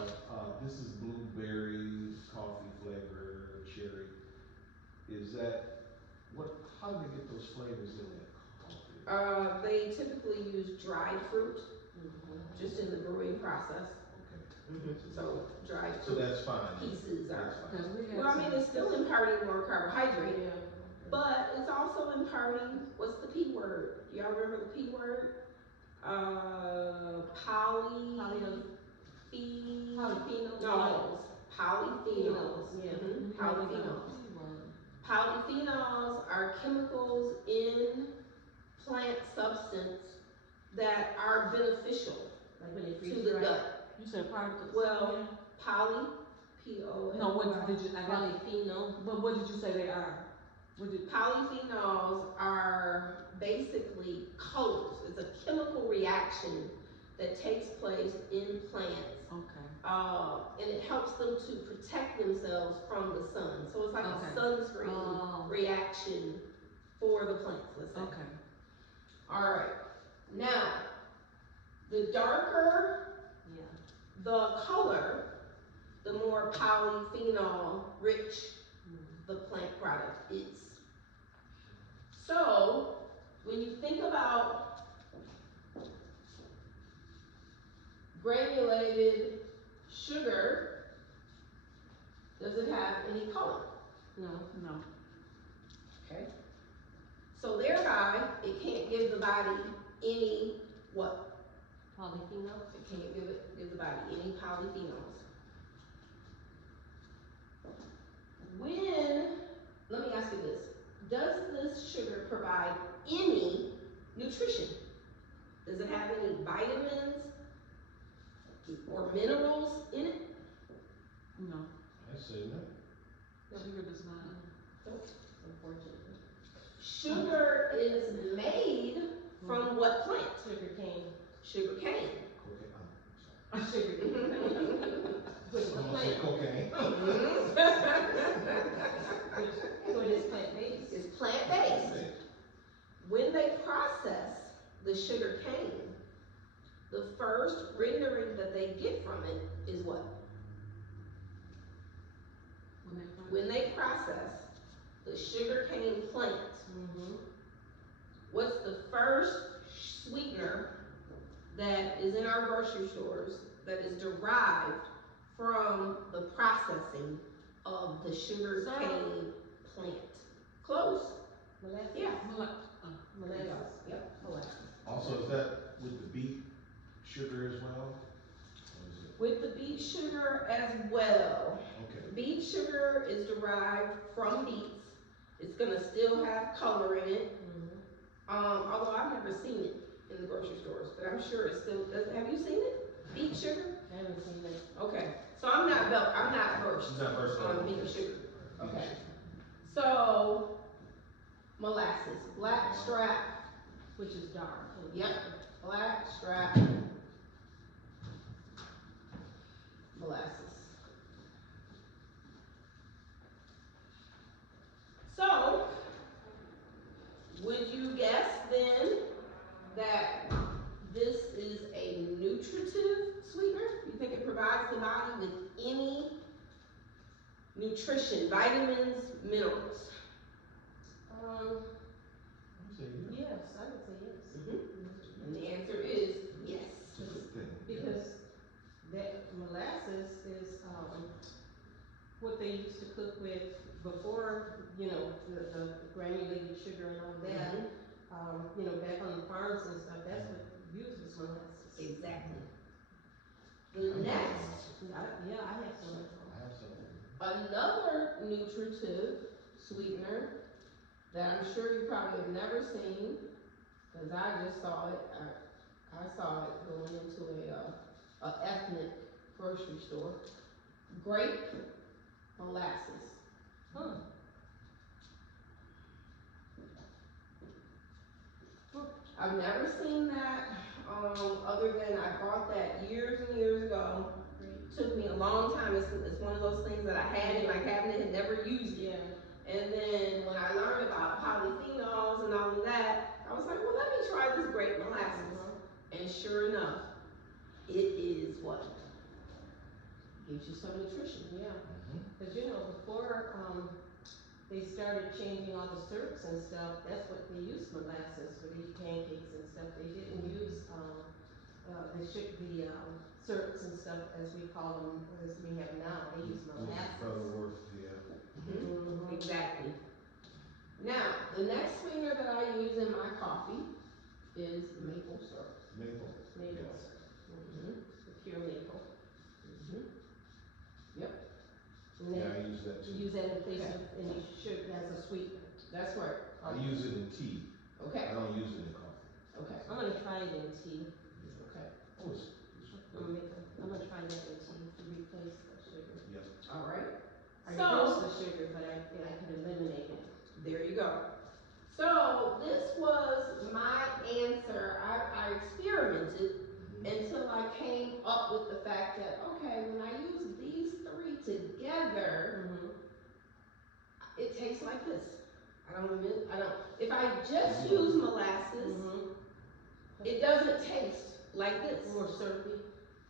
this is blueberry coffee flavor, cherry. Is that, how do they get those flavors in that coffee? They typically use dried fruit, just in the brewing process. Okay. So dried So fruit that's fine. pieces are. That's fine. Cause we had Well, I mean, some- it's still imparting more carbohydrate, Yeah. but it's also imparting, what's the P word? Y'all remember the P word? Polyphenols. Polyphenols. Yeah. Polyphenols. Polyphenols are chemicals in plant substance that are beneficial Like when they to freeze the dry. gut. You said particles. Well, Yeah. poly, P-O-L-Y. No, what did you? I got it. Polyphenol. But what did you say they are? What did? Polyphenols are basically colors. It's a chemical reaction that takes place in plants. Okay. And it helps them to protect themselves from the sun. So it's like Okay. a sunscreen reaction for the plants, let's say. Okay. Alright. Now, the darker the color, the more polyphenol rich the plant product is. So, when you think about granulated sugar, does it have any color? No. No. Okay. So thereby, it can't give the body any what? Polyphenol. It can't give the body any polyphenols. Let me ask you this, does this sugar provide any nutrition? Does it have any vitamins or minerals in it? No. I say no. Sugar does not. Nope. Unfortunately. Sugar is made from what plant? Sugar cane. Sugar cane. Okay, Sugar cane. Which is a I'm gonna say plant. cocaine. So it is plant-based. It's plant-based. When they process the sugar cane, the first rendering that they get from it is what? When they process the sugar cane plant, what's the first sweetener that is in our grocery stores that is derived from the processing of the sugar cane plant? Close. Molasses. Yeah. Molasses. Yep. Molasses. Also, is that with the beet sugar as well? Or is it- With the beet sugar as well. Okay. Beet sugar is derived from beets. It's gonna still have color in it. Although I've never seen it in the grocery stores, but I'm sure it still does. Have you seen it? Beet sugar? I haven't seen that. Okay. So I'm not versed She's not versed on on beet it. sugar. Okay. So molasses, black strap. Which is dark. Yep. Black strap molasses. So, would you guess then that this is a nutritive sweetener? You think it provides the body with any nutrition, vitamins, minerals? I say yeah. Yes, I would say yes. And the answer is yes. It's a good thing. Because that molasses is, what they the granulated sugar and all that. You know, back on the farms and stuff, that's what used was molasses. Exactly. The next, Yeah, I have some at home. I have some. another nutritive sweetener that I'm sure you probably have never seen, because I just saw it. I saw it going into a ethnic grocery store. Grape molasses. I've never seen that, other than I bought that years and years ago. Took me a long time. It's one of those things that I had in my cabinet and never used it. And then when I learned about polyphenols and all of that, I was like, well, let me try this grape molasses. And sure enough, it is what? Gives you some nutrition. Yeah, because you know, before they started changing all the syrups and stuff, that's what they used molasses for these pancakes and stuff. They didn't use the syrups and stuff as we call them, as we have now. They use molasses. Exactly. Now, the next sweetener that I use in my coffee is maple syrup. Maple. Maple syrup. The pure maple. Yep. And Yeah, I use that you too. use that in place of any sugar as a sweetener. That's right. I use it in tea. Okay. I don't use it in coffee. Okay. I'm gonna try it in tea. Okay. Oh, I'm gonna try that in tea to replace the sugar. Yep. All right. I So- use the sugar, but I could eliminate it. There you go. So this was my answer. I experimented until I came up with the fact that, okay, when I use these three together, it tastes like this. If I just use molasses, it doesn't taste like this. More syrupy.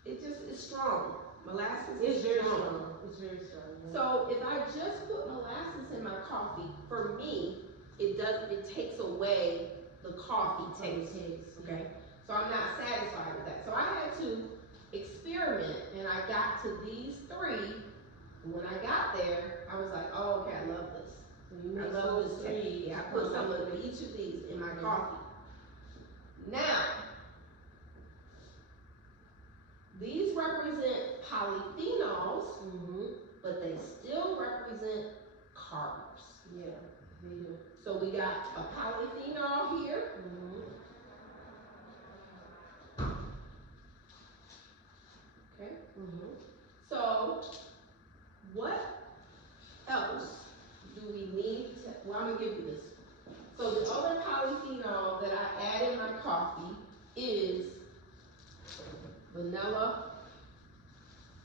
It just is strong. Molasses It's is very strong. strong. It's very strong. Yeah. So if I just put molasses in my coffee, for me, it takes away the coffee taste. Okay? So I'm not satisfied with that. So I had to experiment, and I got to these three. And when I got there, I was like, oh, okay, I love this. So you I mix love those this three. three. Yeah, I put some of each of these in my coffee. Now, these represent polyphenols, but they still represent carbs. Yeah, they do. So we got a polyphenol here. Okay. So what else do we need to, well, I'm gonna give you this. So the other polyphenol that I add in my coffee is vanilla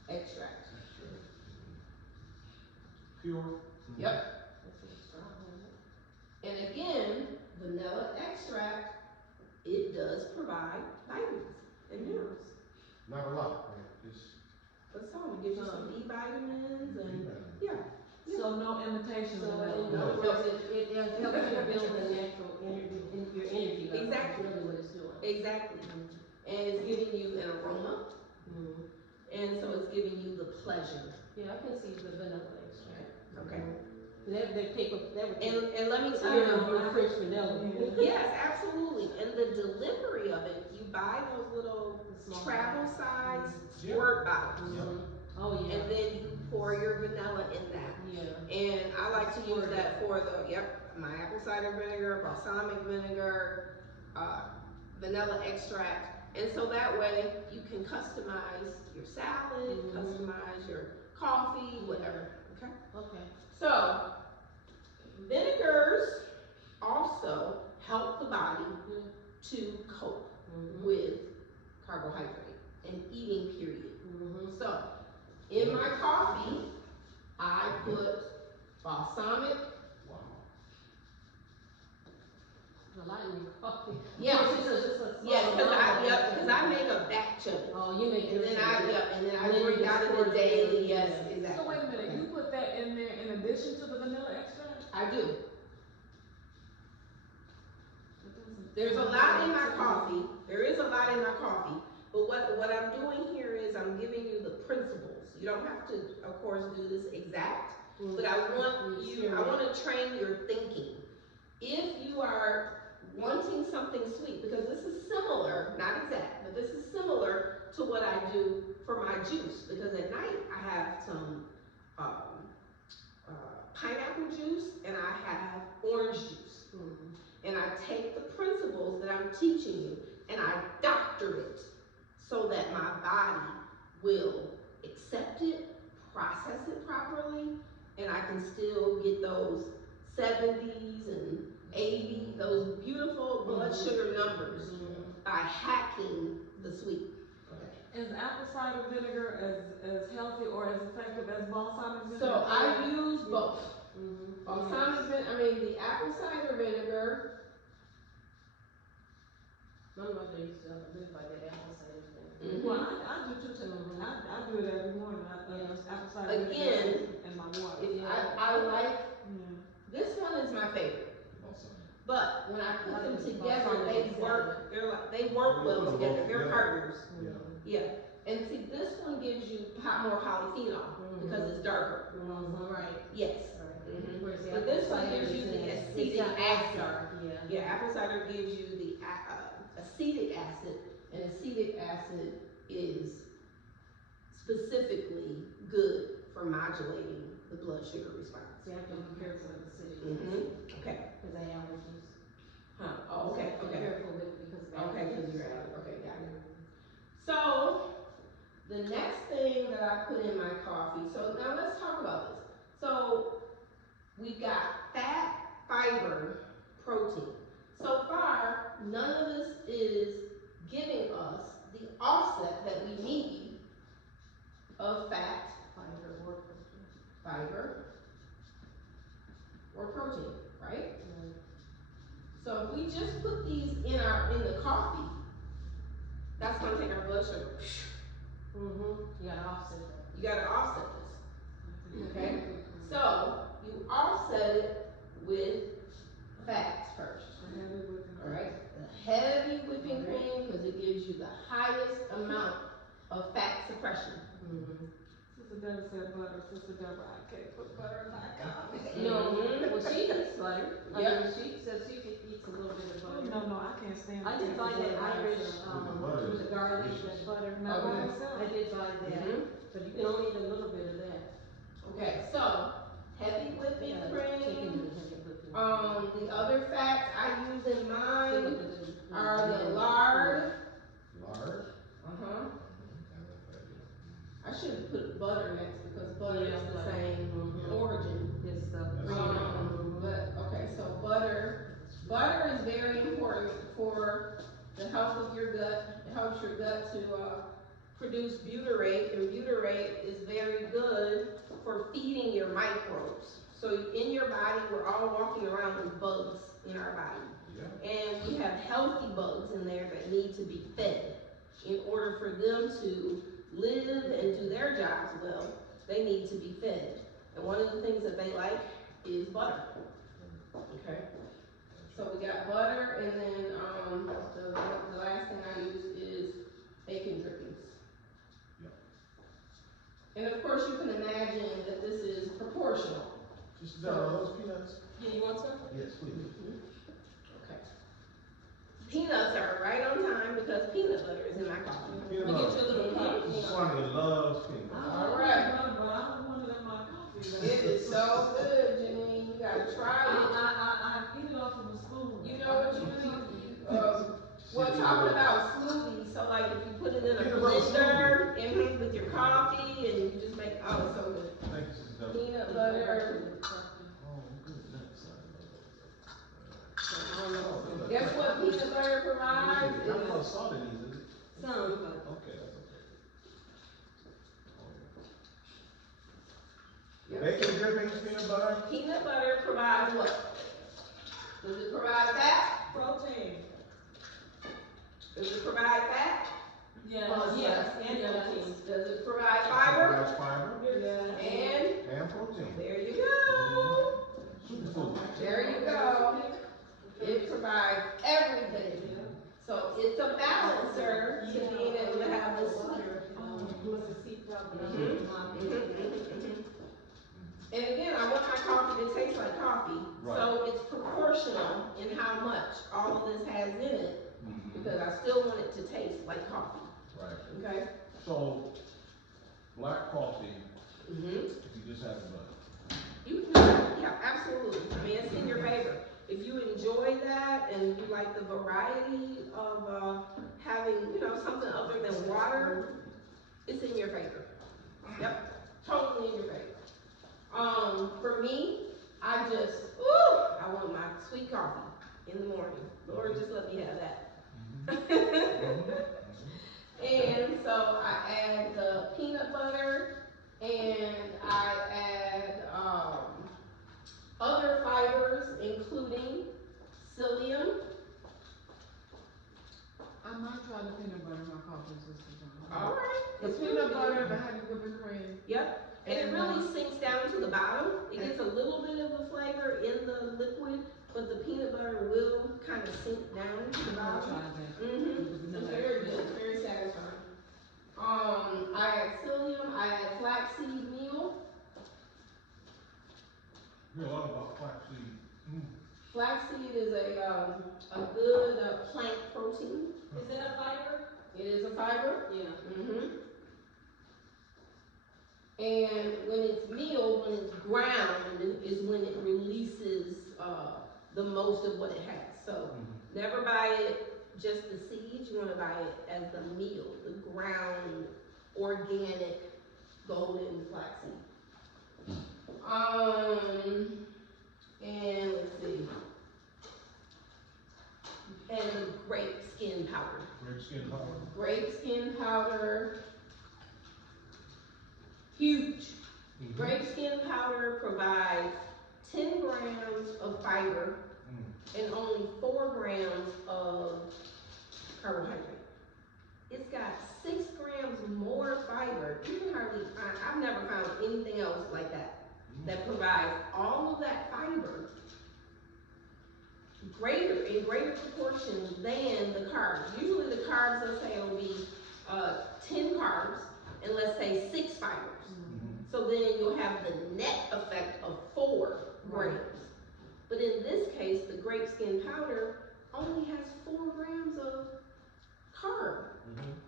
extract. Pure. Yep. And again, vanilla extract, it does provide vitamins and minerals. Not a lot, right? Just. But some, it gives you some B vitamins and, yeah. So no imitation So vanilla. in other words, it helps you build the natural energy, your energy level. Exactly. That's really what it's doing. Exactly. And it's giving you an aroma, and so it's giving you the pleasure. Yeah, I can see the vanilla extract. Okay. That would take And let me tell your you, fresh vanilla. yes, absolutely. And the delivery of it, you buy those little travel size squirt bottles. Oh, yeah. And then you pour your vanilla in that. Yeah. And I like to use that for my apple cider vinegar, balsamic vinegar, vanilla extract. And so that way you can customize your salad, customize your coffee, whatever, okay? Okay. So, vinegars also help the body to cope with carbohydrate and eating period. So, in my coffee, I put balsamic. Wow. A lot in your coffee. Yes, Yes, because I make a batch of it. Oh, you make And then I then drink you out of pour the it daily, in. yes, Yeah. exactly. So wait a minute, you put that in there in addition to the vanilla extract? I do. There's a lot in my coffee. There is a lot in my coffee. But what I'm doing here is I'm giving you the principles. You don't have to, of course, do this exact. But I want to train your thinking. I'm teaching you, and I doctor it so that my body will accept it, process it properly, and I can still get those 70s and 80s, those beautiful blood sugar numbers by hacking the sweet. Is apple cider vinegar as healthy or as effective as balsamic vinegar? So I use both. Balsamic vinegar, the apple cider vinegar. My mother used to live by that apple cider thing. Well, I do too. I do it every morning. I apple cider Again, vinegar and my water. I like, this one is my favorite. But when I put them together, they work. They work well together. They're partners. Yeah. And see, this one gives you more polyphenol because it's darker. Right. Yes. Whereas the But apple this one cider gives you is the it's acetic not as acid. dark, Yeah, apple cider gives you the acetic acid, and acetic acid is specifically good for modulating the blood sugar response. See, I have to be careful with the city. Okay. Because I have allergies. Huh. Oh, okay. So I have to be Okay. careful with it because of Okay, allergies. because you're at it. Okay, got it. So, the next thing that I put in my coffee, so now let's talk about this. So, we've got fat, fiber, protein. So far, none of this is giving us the offset that we need of fat, fiber, or protein, right? So if we just put these in the coffee, that's gonna take our blood sugar. You gotta offset that. You gotta offset this, okay? So you offset it with fats first, all right? The heavy whipping cream, because it gives you the highest amount of fat suppression. Sister Deborah said butter. Sister Deborah, I can't put butter in my coffee. No, well, she eats butter. I Yep. mean, she says she eats a little bit of butter. No, I can't stand I did buy that Irish, butter with the garlic, that butter. Not by Okay. itself. I did buy that, but you can only eat a little bit of that. Okay, so heavy whipping Check into cream. the heavy whipping. The other fats I use in mine are the lard. Lard? I should have put butter next because butter Yeah, is the butter. same origin. It's the But okay, so butter is very important for the health of your gut. It helps your gut to produce butyrate, and butyrate is very good for feeding your microbes. So in your body, we're all walking around with bugs in our body. And we have healthy bugs in there that need to be fed. In order for them to live and do their jobs well, they need to be fed. And one of the things that they like is butter. Okay? So we got butter, and then the last thing I use is bacon drippings. And of course you can imagine that this is proportional. Just those peanuts? Yeah, you want some? Yes, please. Okay. Peanuts are right on time because peanut butter is in my coffee. Peanut Let me get butter. you a little coffee. This one loves peanuts. All right. But I don't want it in my coffee. It is so good, Janine. You gotta try it. I eat it off of a spoon. You know what you do? Well, talking about smoothies, so like if you put it in a Peanut butter blender with your coffee and you just make, oh, it's so good. Thank you, Sister Deborah. Peanut butter. Oh, good nuts. Guess what peanut butter provides? Not a lot of salt in these, is it? Some, Okay, that's okay. Yep. Bacon drippings, peanut butter? Peanut butter provides what? Does it provide fat? Protein. Does it provide fat? Yes. yes, and protein. Does it provide fiber? Provides fiber Yes. And protein. there you go. Superfood. There you go. It provides everything. So it's a balancer to being able to have this sweet. And again, I want my coffee to taste like coffee. Right. So it's proportional in how much all of this has in it, because I still want it to taste like coffee. Right. Okay? So, black coffee, if you just have butter. You can, yeah, absolutely. I mean, it's in your favor. If you enjoy that, that and you like the variety of having, you know, something other than water, it's in your favor. Yep, totally in your favor. For me, I want my sweet coffee in the morning. Lord, just let me have that. And so I add the peanut butter and I add other fibers, including psyllium. I might try the peanut butter in my coffee, Sister John. All right. The It's peanut really butter, good. the heavy whipping cream. Yep. And it really sinks down to the bottom. It gets a little bit of the flavor in the liquid, but the peanut butter will kind of sink down to the I'll bottom. try that. Mm-hmm. It's very good. It's very satisfying. I add psyllium. I add flaxseed meal. You know a lot about flaxseed. Flaxseed is a good plant protein. Is it a fiber? It is a fiber. Yeah. Mm-hmm. And when it's milled, when it's ground, is when it releases the most of what it has. So never buy it just the seeds. You want to buy it as the meal, the ground, organic, golden flaxseed. And let's see. And the grape skin powder. Grape skin powder. Grape skin powder. Huge. Grape skin powder provides 10 grams of fiber and only 4 grams of carbohydrate. It's got 6 grams more fiber. You can hardly find, I've never found anything else like that provides all of that fiber in greater proportion than the carbs. Usually the carbs, let's say, will be 10 carbs and let's say 6 fibers. So then you'll have the net effect of 4 grams. But in this case, the grape skin powder only has 4 grams of carb,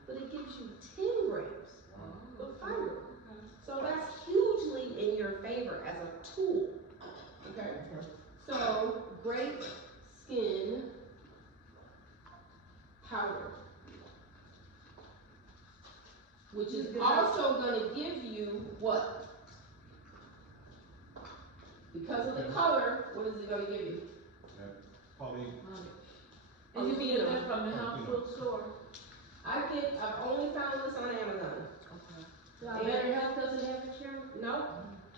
but it gives you 10 grams of fiber. So that's hugely in your favor as a tool. Okay? So grape skin powder, which is also going to give you what? Because of the color, what is it going to give you? And you can get that from the health food store? I've only found this on Amazon. Okay. Better Health doesn't have it, Sharon? No,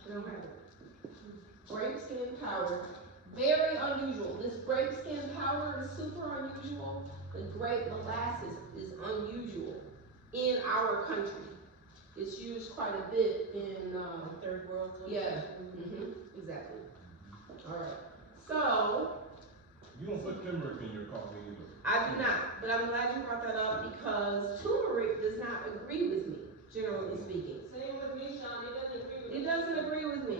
they don't have it. Grape skin powder. Very unusual. This grape skin powder is super unusual. The grape molasses is unusual in our country. It's used quite a bit in Third world country. yeah. Exactly. All right. So You don't put turmeric in your coffee either. I do not, but I'm glad you brought that up because turmeric does not agree with me, generally speaking. Same with me, Sean. It doesn't agree with me. It doesn't agree with me.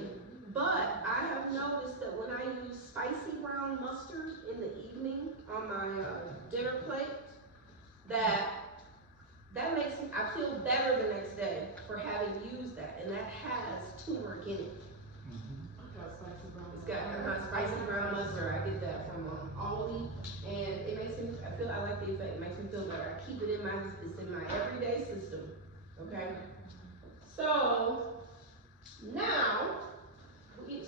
But I have noticed that when I use spicy brown mustard in the evening on my dinner plate, that makes me, I feel better the next day for having used that, and that has turmeric in it. It's got spicy brown mustard. I get that from Aldi, and it makes me. I like the effect. It makes me feel better. I keep it in my. It's in my everyday system. Okay. So now, we've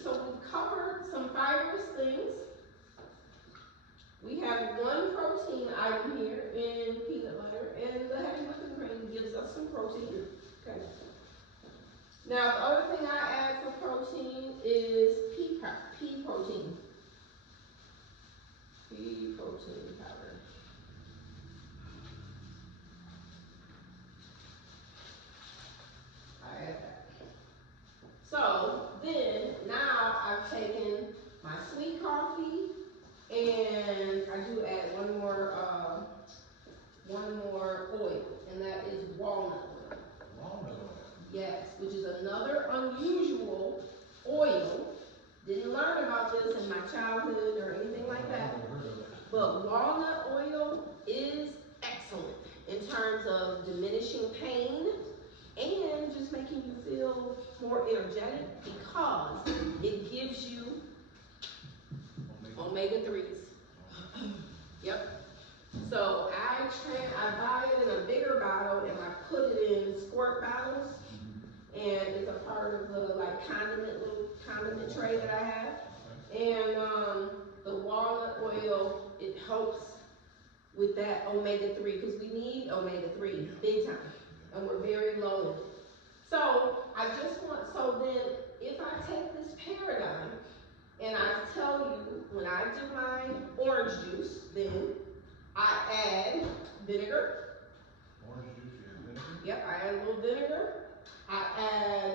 covered some fibrous things. We have one protein item here in peanut butter, and the heavy whipping cream gives us some protein. Okay. Now, the other thing I add for protein is pea protein. Pea protein powder. I add that. So, then, now I've taken my sweet coffee, and I do add one more oil, and that is walnut oil. Walnut oil. Yes, which is another unusual oil. Didn't learn about this in my childhood or anything like that. But walnut oil is excellent in terms of diminishing pain and just making you feel more energetic because it gives you omega-3s. Yep. So I buy it in a bigger bottle and I put it in squirt bottles, and it's a part of the like little condiment tray that I have. And the walnut oil, it helps with that omega-3, because we need omega-3 big time, and we're very low in it. So so then if I take this paradigm and I tell you, when I do my orange juice, then I add vinegar. Orange juice, you have vinegar? Yep, I add a little vinegar. I add,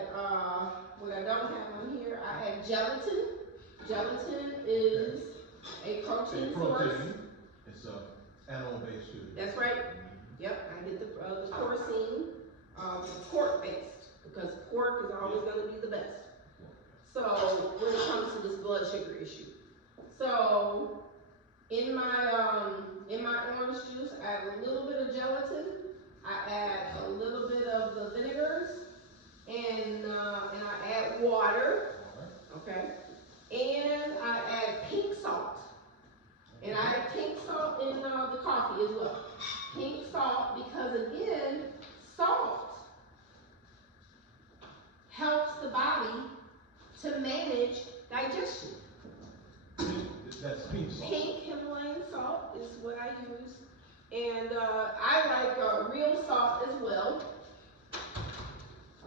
what I don't have on here, I add gelatin. Gelatin is a protein source. It's animal-based too. That's right. Yep, I get the porcine, pork-based, because pork is always going to be the best. So when it comes to this blood sugar issue, so in my orange juice, I add a little bit of gelatin. I add a little bit of the vinegars, and I add water. Okay, and I add pink salt. And I add pink salt in the coffee as well. Pink salt because, again, salt helps the body to manage digestion. That's pink salt. Pink Himalayan salt is what I use. And I like real salt as well.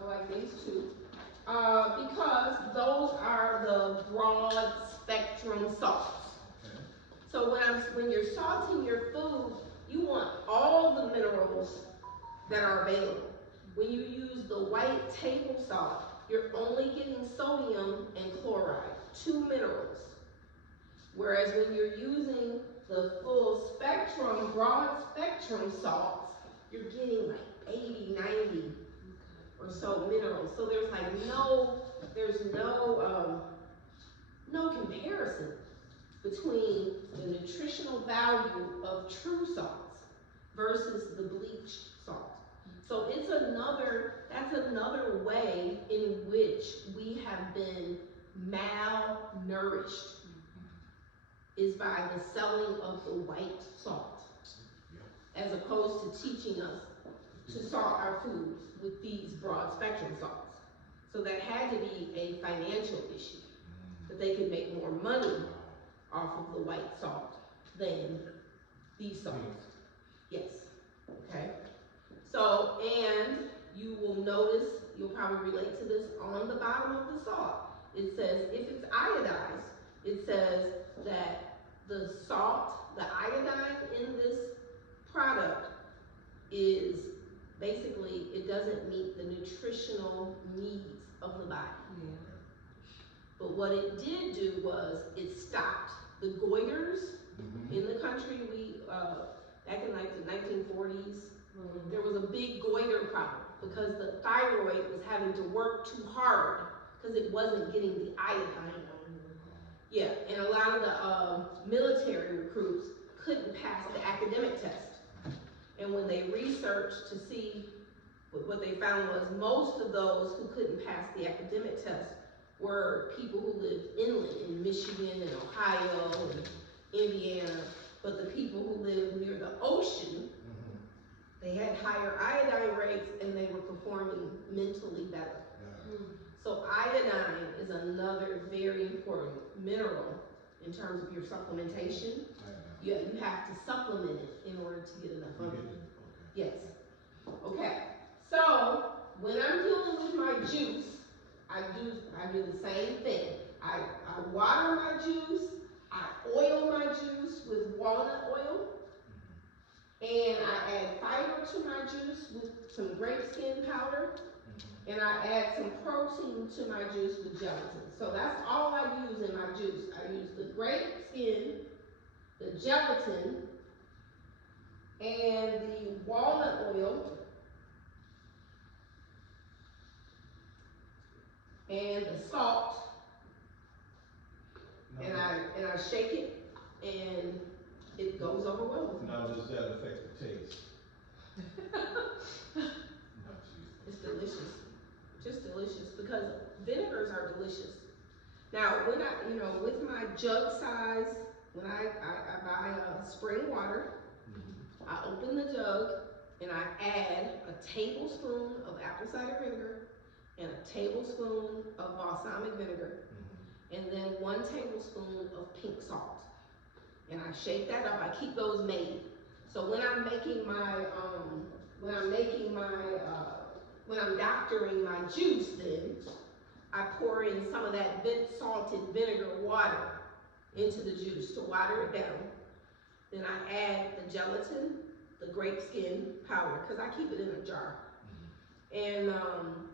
I like these too. Because those are the broad spectrum salts. So when you're salting your food, you want all the minerals that are available. When you use the white table salt, you're only getting sodium and chloride, 2 minerals. Whereas when you're using the full spectrum, broad spectrum salts, you're getting like 80, 90 or so minerals. So there's like no comparison between the nutritional value of true salts versus the bleached salt. So that's another way in which we have been malnourished, is by the selling of the white salt, as opposed to teaching us to salt our foods with these broad spectrum salts. So that had to be a financial issue, that they could make more money off of the white salt than these salts. Yes, okay? So, and you will notice, you'll probably relate to this, on the bottom of the salt, it says, if it's iodized, it says that the salt, the iodine in this product is basically, it doesn't meet the nutritional needs of the body. Yeah. But what it did do was it stopped the goiters in the country. We back in like the 1940s, there was a big goiter problem because the thyroid was having to work too hard because it wasn't getting the iodine. Yeah, and a lot of the military recruits couldn't pass the academic test. And when they researched to see, what they found was most of those who couldn't pass the academic test were people who lived inland in Michigan and Ohio and Indiana, but the people who lived near the ocean, they had higher iodine rates and they were performing mentally better. So iodine is another very important mineral in terms of your supplementation. You have to supplement it in order to get enough of it. Yes. Okay. So when I'm dealing with my juice, I do the same thing. I water my juice, I oil my juice with walnut oil, and I add fiber to my juice with some grape skin powder, and I add some protein to my juice with gelatin. So that's all I use in my juice. I use the grape skin, the gelatin, and the walnut oil, and the salt, and I shake it, and it goes over well. Now, does that affect the taste? It's delicious, just delicious, because vinegars are delicious. Now, when with my jug size, when I buy a spray spring water. Mhm. I open the jug and I add a tablespoon of apple cider vinegar and a tablespoon of balsamic vinegar, Mhm. and then 1 tablespoon of pink salt. And I shake that up. I keep those made. So when I'm making my, when I'm doctoring my juice, then I pour in some of that salted vinegar water into the juice to water it down. Then I add the gelatin, the grape skin powder, because I keep it in a jar. And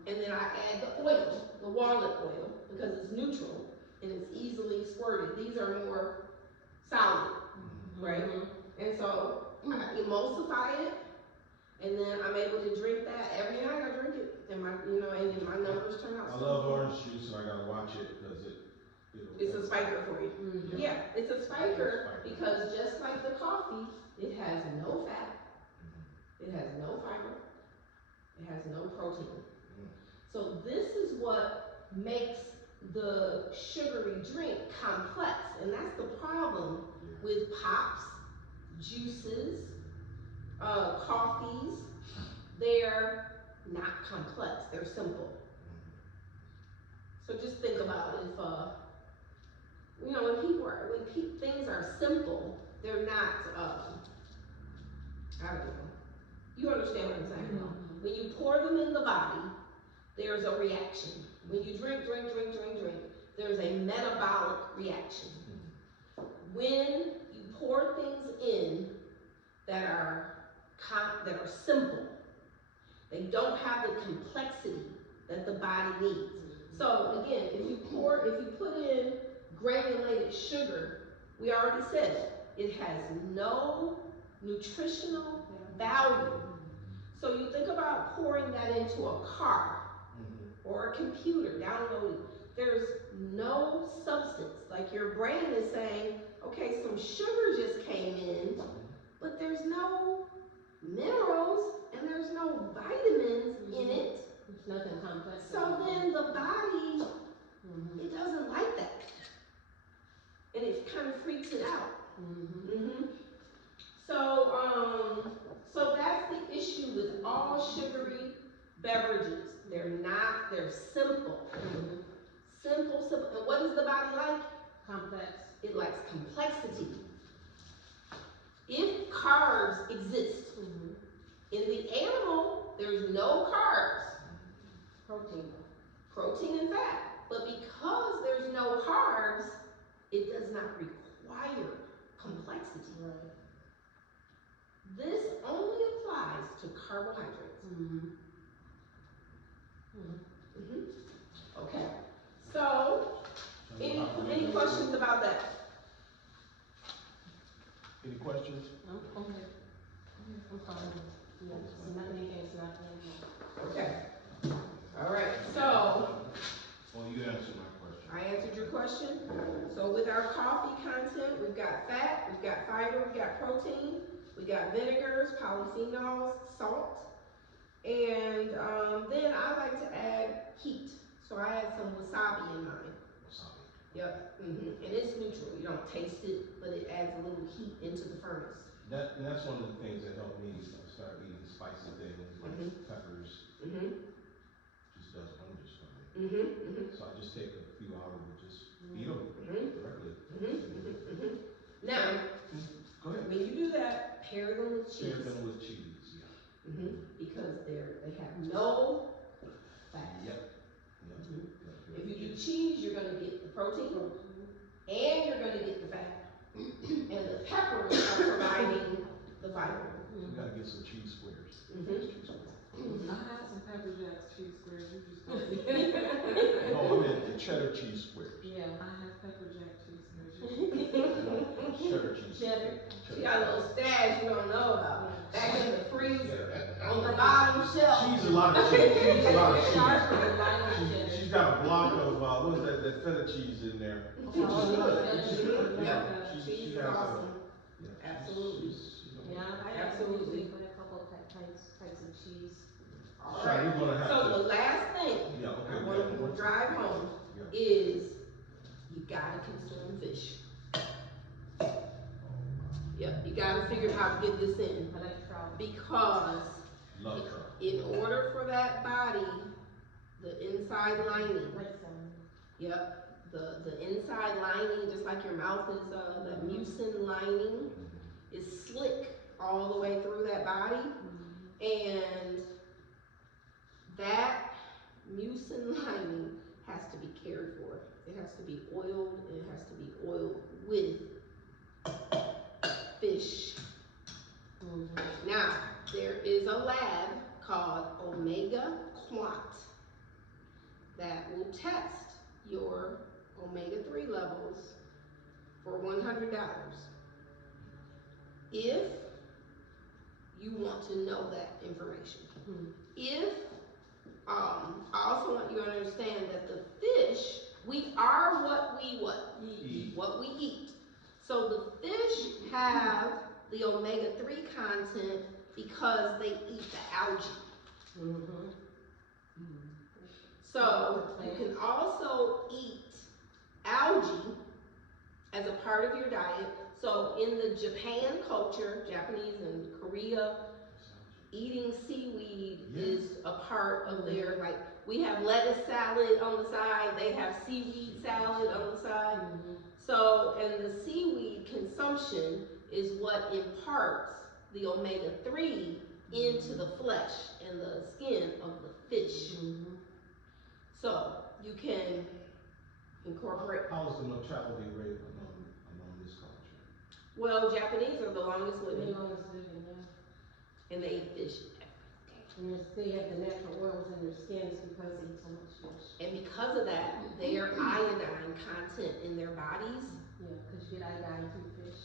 then I add the oil, the walnut oil, because it's neutral and it's easily squirted. These are more solid, right? And so I emulsify it, and then I'm able to drink that every night. I drink it, and my my numbers turn out. I love orange juice, and I gotta watch it because it's a spiker for you. Yeah, it's a spiker because just like the coffee, it has no fat, it has no fiber, it has no protein. So this is what makes the sugary drink complex, and that's the problem with pops, juices, coffees. They're not complex, they're simple. So just think about if, when things are simple, they're not, I don't know. You understand what I'm saying? When you pour them in the body, there's a reaction. When you drink, there's a metabolic reaction. When you pour things in that are simple, they don't have the complexity that the body needs. So again, if you put in granulated sugar, we already said it has no nutritional value. So you think about pouring that into a car or a computer, downloading. There's no substance. Like your brain is saying, okay, some sugar just came in, but there's no minerals and there's no vitamins in it. It's nothing complex. So then the body, it doesn't like that. And it kind of freaks it out. So that's the issue with all sugary beverages. They're simple. Simple. And what does the body like? Complex. It likes complexity. If carbs exist, in the animal, there's no carbs. Protein and fat. But because there's no carbs, it does not require complexity. Right. This only applies to carbohydrates. Okay. So, any questions about that? Any questions? I'm okay. I'm fine. Yeah, it's not anything's not. Okay. All right. So, Well, you answered my question. I answered your question. So with our coffee content, we've got fat, we've got fiber, we've got protein, we got vinegars, polyphenols, salt, and then I like to add heat. So I add some wasabi in mine. Wasabi. Yep. And it's neutral. You don't taste it, but it adds a little heat into the furnace. And that's one of the things that helped me start eating spicy things like peppers. Just does wonders for me. So I just take a few hours and just eat them directly. Now, Go ahead. when you do that, pair them with cheese. Pair them with cheese, yeah. Because they have no fat. Yep. If you do cheese, you're going to get the protein, and you're going to get the fat. And the peppers are providing the fiber. You gotta get some cheese squares. Cheese squares. I had some pepper jacks cheese squares. You just told me. No, I meant the cheddar cheese squares. Yeah. I had pepper jack cheese squares. Cheddar cheese. Cheddar. She got a little stash you don't know about. Back in the freezer, on the bottom shelf. She's a lot of cheese. She's a lot of Sharp cheese. and light cheddar. She's got a block of, what is that feta cheese in there. Which is good. Yeah. She Cheese is has awesome. yeah, Absolutely. Yeah, I Absolutely. put a couple types of cheese. All Sorry, right. we're gonna have So to. the last thing Yeah, okay. I want to drive home Yeah. is you gotta consume fish. Yep, you gotta figure out how to get this in. I like trout. Because Love trout. in order for that body, the inside lining, Like salmon. yep, the inside lining, just like your mouth is, that mucin lining is slick all the way through that body. And that mucin lining has to be cared for. It has to be oiled, and it has to be oiled with fish. Now, there is a lab called Omega Quant that will test your omega-3 levels for $100. If you want to know that information. If, I also want you to understand that the fish, we are what we Eat. what we eat. So the fish have the omega-3 content because they eat the algae. So you can also eat algae as a part of your diet. So in the Japan culture, Japanese and Korea, eating seaweed is a part of their, like, we have lettuce salad on the side, they have seaweed salad on the side. So, and the seaweed consumption is what imparts the omega-3 into the flesh and the skin of the fish. So, you can incorporate. How is the mortality rate among this culture? Well, Japanese are the longest living, Yeah. and they eat fish And they have the natural oils in their skins because they eat so much fish. and because of that, their iodine content in their bodies. Yeah, because you get iodine through fish.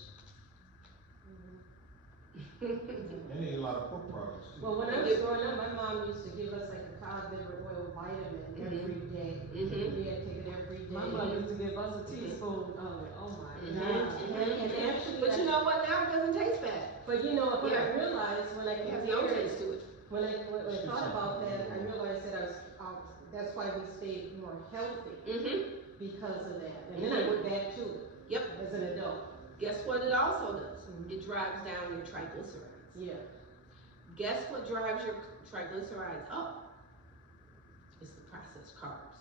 And they eat a lot of pork products too. Well, when I was growing up, my mom used to give us like a cod liver oil vitamin every day. We had to take it every day. My mother used to give us a teaspoon of it. Oh my God. And actually, But you know what? Now it doesn't taste bad. but you know, what I realized when I It has no compared, taste to it. when I thought about that, I realized that that's why we stayed more healthy because of that. And then I went back to it. Yep. As an adult. Guess what it also does? It drives down your triglycerides. Yeah. Guess what drives your triglycerides up? It's the processed carbs.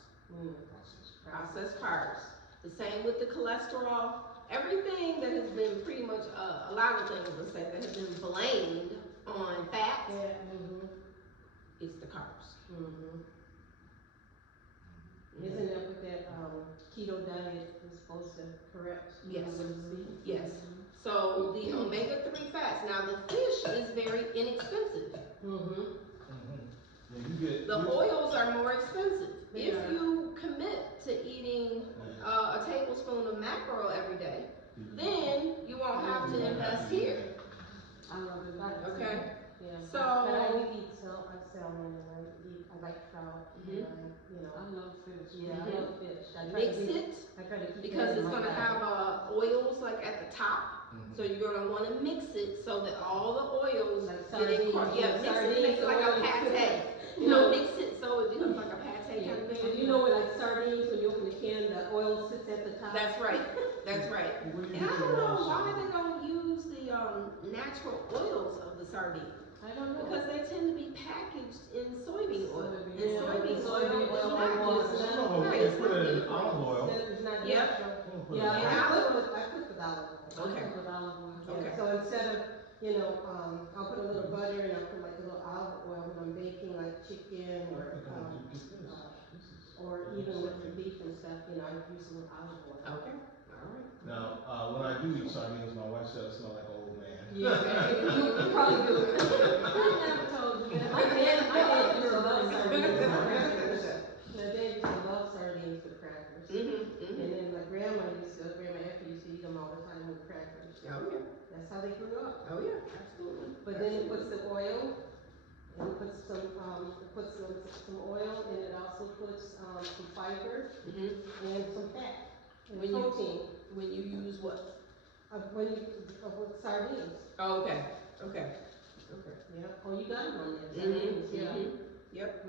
Processed carbs. The same with the cholesterol. Everything that has been pretty much, a lot of things, let's say, that has been blamed on fat, it's the carbs. Isn't that what that keto diet is supposed to correct? Yes. So to speak? Yes. So the omega-3 fats, now the fish is very inexpensive. The oils are more expensive. If you commit to eating a tablespoon of mackerel every day, then you won't have to invest here. I love it. Okay? Yeah. So, but I eat salmon and I like trout. And I love fish. Yeah, I love fish. mix it I try to keep because it in it's my gonna diet. have oils like at the top. So you're gonna wanna mix it so that all the oils Like get in. sardines, Yeah, mix it, make it like a pate. You know, mix it so it becomes like a pate kind of So thing. you know, with like sardines, when you open the can, the oil sits at the top. That's right, that's right. Where do you And I get don't your know raw why salmon? they don't use the natural oils of the sardine. I don't know. Because they tend to be packaged in soybean oil. And Yeah, soybean soybean oil is oil not was- good. Some of them, Right, they it's put not it good in for olive you. oil. It's not Yep. natural. They don't put Yeah, it in And olive I oil. cook with olive oil. Okay. With olive oil. Yeah, Okay. so instead of, I'll put a little butter and I'll put like a little olive oil when I'm baking like chicken I think I'm gonna get this. This is- or even with the beef and stuff, I use a little olive oil. Okay, all right. Now, when I do eat sardines, my wife says I smell like an old man. Yeah, you probably do. I never told you that. My dad used to love sardines with crackers. My dad used to love sardines with crackers. And then my grandma Effie used to eat them all the time with crackers. Oh, yeah. That's how they grew up. Oh, yeah, absolutely. But then it puts the oil, and it puts some oil, and it also puts some fiber and some fat and When you- protein. When you use what? With sardines. Oh, okay. Yeah. Oh, you got them on there. Sardines. Yeah. Yep,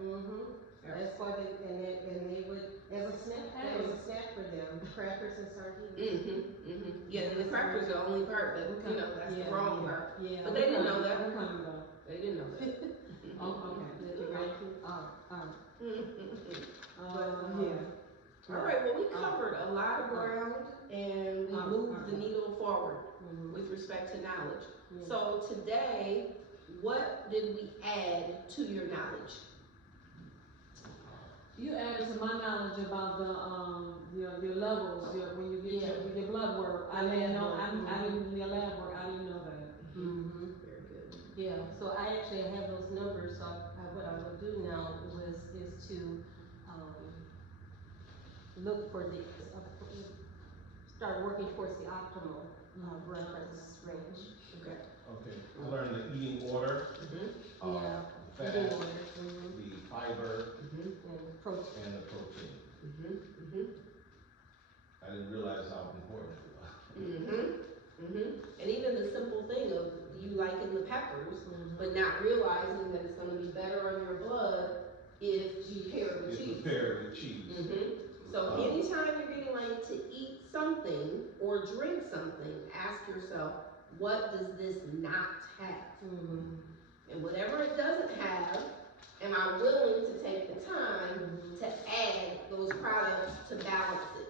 That's why they would, as a snack, that was a snack for them, crackers and sardines. Yeah, and the crackers are the only part that, that's the wrong part. Yeah. But they didn't know that. I'm coming though. They didn't know that. Oh, okay. The grandkids. Yeah. All right, well, we covered a lot of ground and we moved the needle forward with respect to knowledge. Yeah. So today, what did we add to your knowledge? You added to my knowledge about the your levels, when you get your blood work. I didn't know. I didn't your lab work. I didn't know that. Very good. Yeah. So I actually have those numbers. So what I would do now is to look for the start working towards the optimal reference range. Okay. Okay, to learn the eating order, Yeah. fat, Eating order. the fiber, And protein. and the protein. I didn't realize how important it was. And even the simple thing of you liking the peppers, but not realizing that it's going to be better on your blood if you pair it with It's cheese. prepared with cheese. So anytime you're getting ready to eat something or drink something, ask yourself, what does this not have? And whatever it doesn't have, am I willing to take the time to add those products to balance it?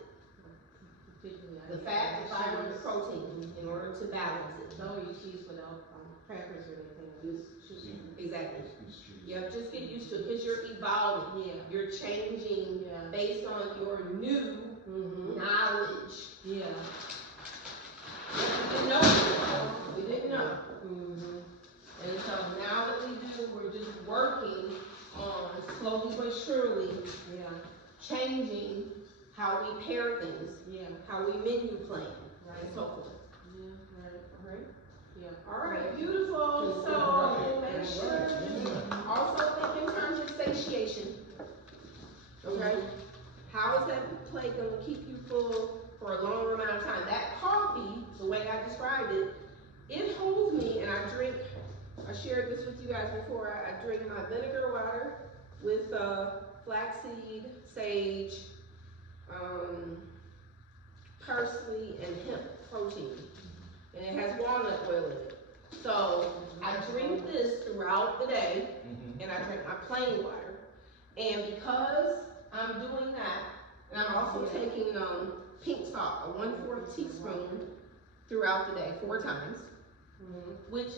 The fat, the fiber, and the protein, in order to balance it. Don't eat cheese without crackers or anything. Exactly. It's cheese. Yep, just get used to it, because you're evolving. Yeah. You're changing Yeah. based on your new knowledge. Yeah. We didn't know before. We didn't know. And so now that we do, we're just working on slowly but surely Yeah. changing how we pair things, how we menu plan, and so forth. Yeah. Right. All right? Yeah. All right, beautiful. So make sure you also think in terms of satiation. Okay? How is that plate gonna keep you full for a longer amount of time? That coffee, the way I described it, it holds me, and I shared this with you guys before, I drink my vinegar water with flaxseed, sage, parsley, and hemp protein. And it has walnut oil in it. So I drink this throughout the day, and I drink my plain water. And because I'm doing that, and I'm also taking pink salt, a 1/4 teaspoon throughout the day, 4 times, which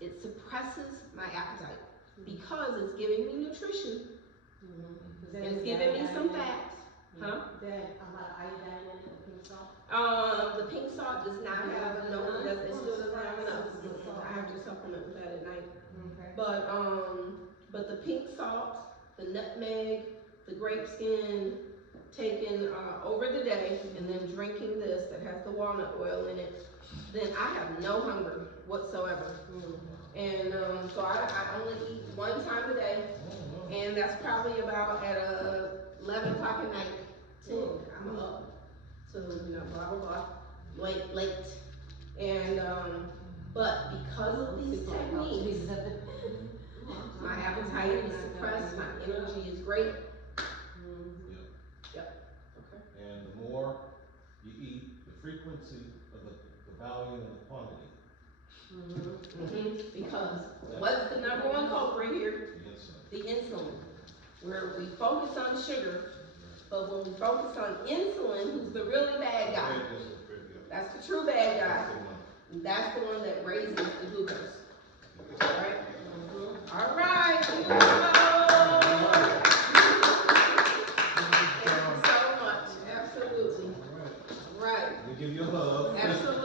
it suppresses my appetite because it's giving me nutrition, and it's giving me some fats. Huh? Then a lot of iodine in the pink salt. The pink salt does not have enough. It still doesn't have enough. I have to supplement with that at night. Okay. But the pink salt, the nutmeg, the grape skin, taken over the day, and then drinking this that has the walnut oil in it, then I have no hunger whatsoever. And so I only eat 1 time a day, and that's probably about at 11 o'clock at night. 10, I'm up. So blah blah blah, late, and but because of these techniques, my appetite is suppressed, my energy is great. Yep. Okay. And the more you eat, the frequency of the volume and the quantity. Because what's the number one culprit here? The insulin. The insulin. Where we focus on sugar, but when we focus on insulin, who's the really bad guy? That's the true bad guy. That's the one that raises the glucose. All right? All right. Thank you so much. Absolutely. Right. We give you a hug. Absolutely.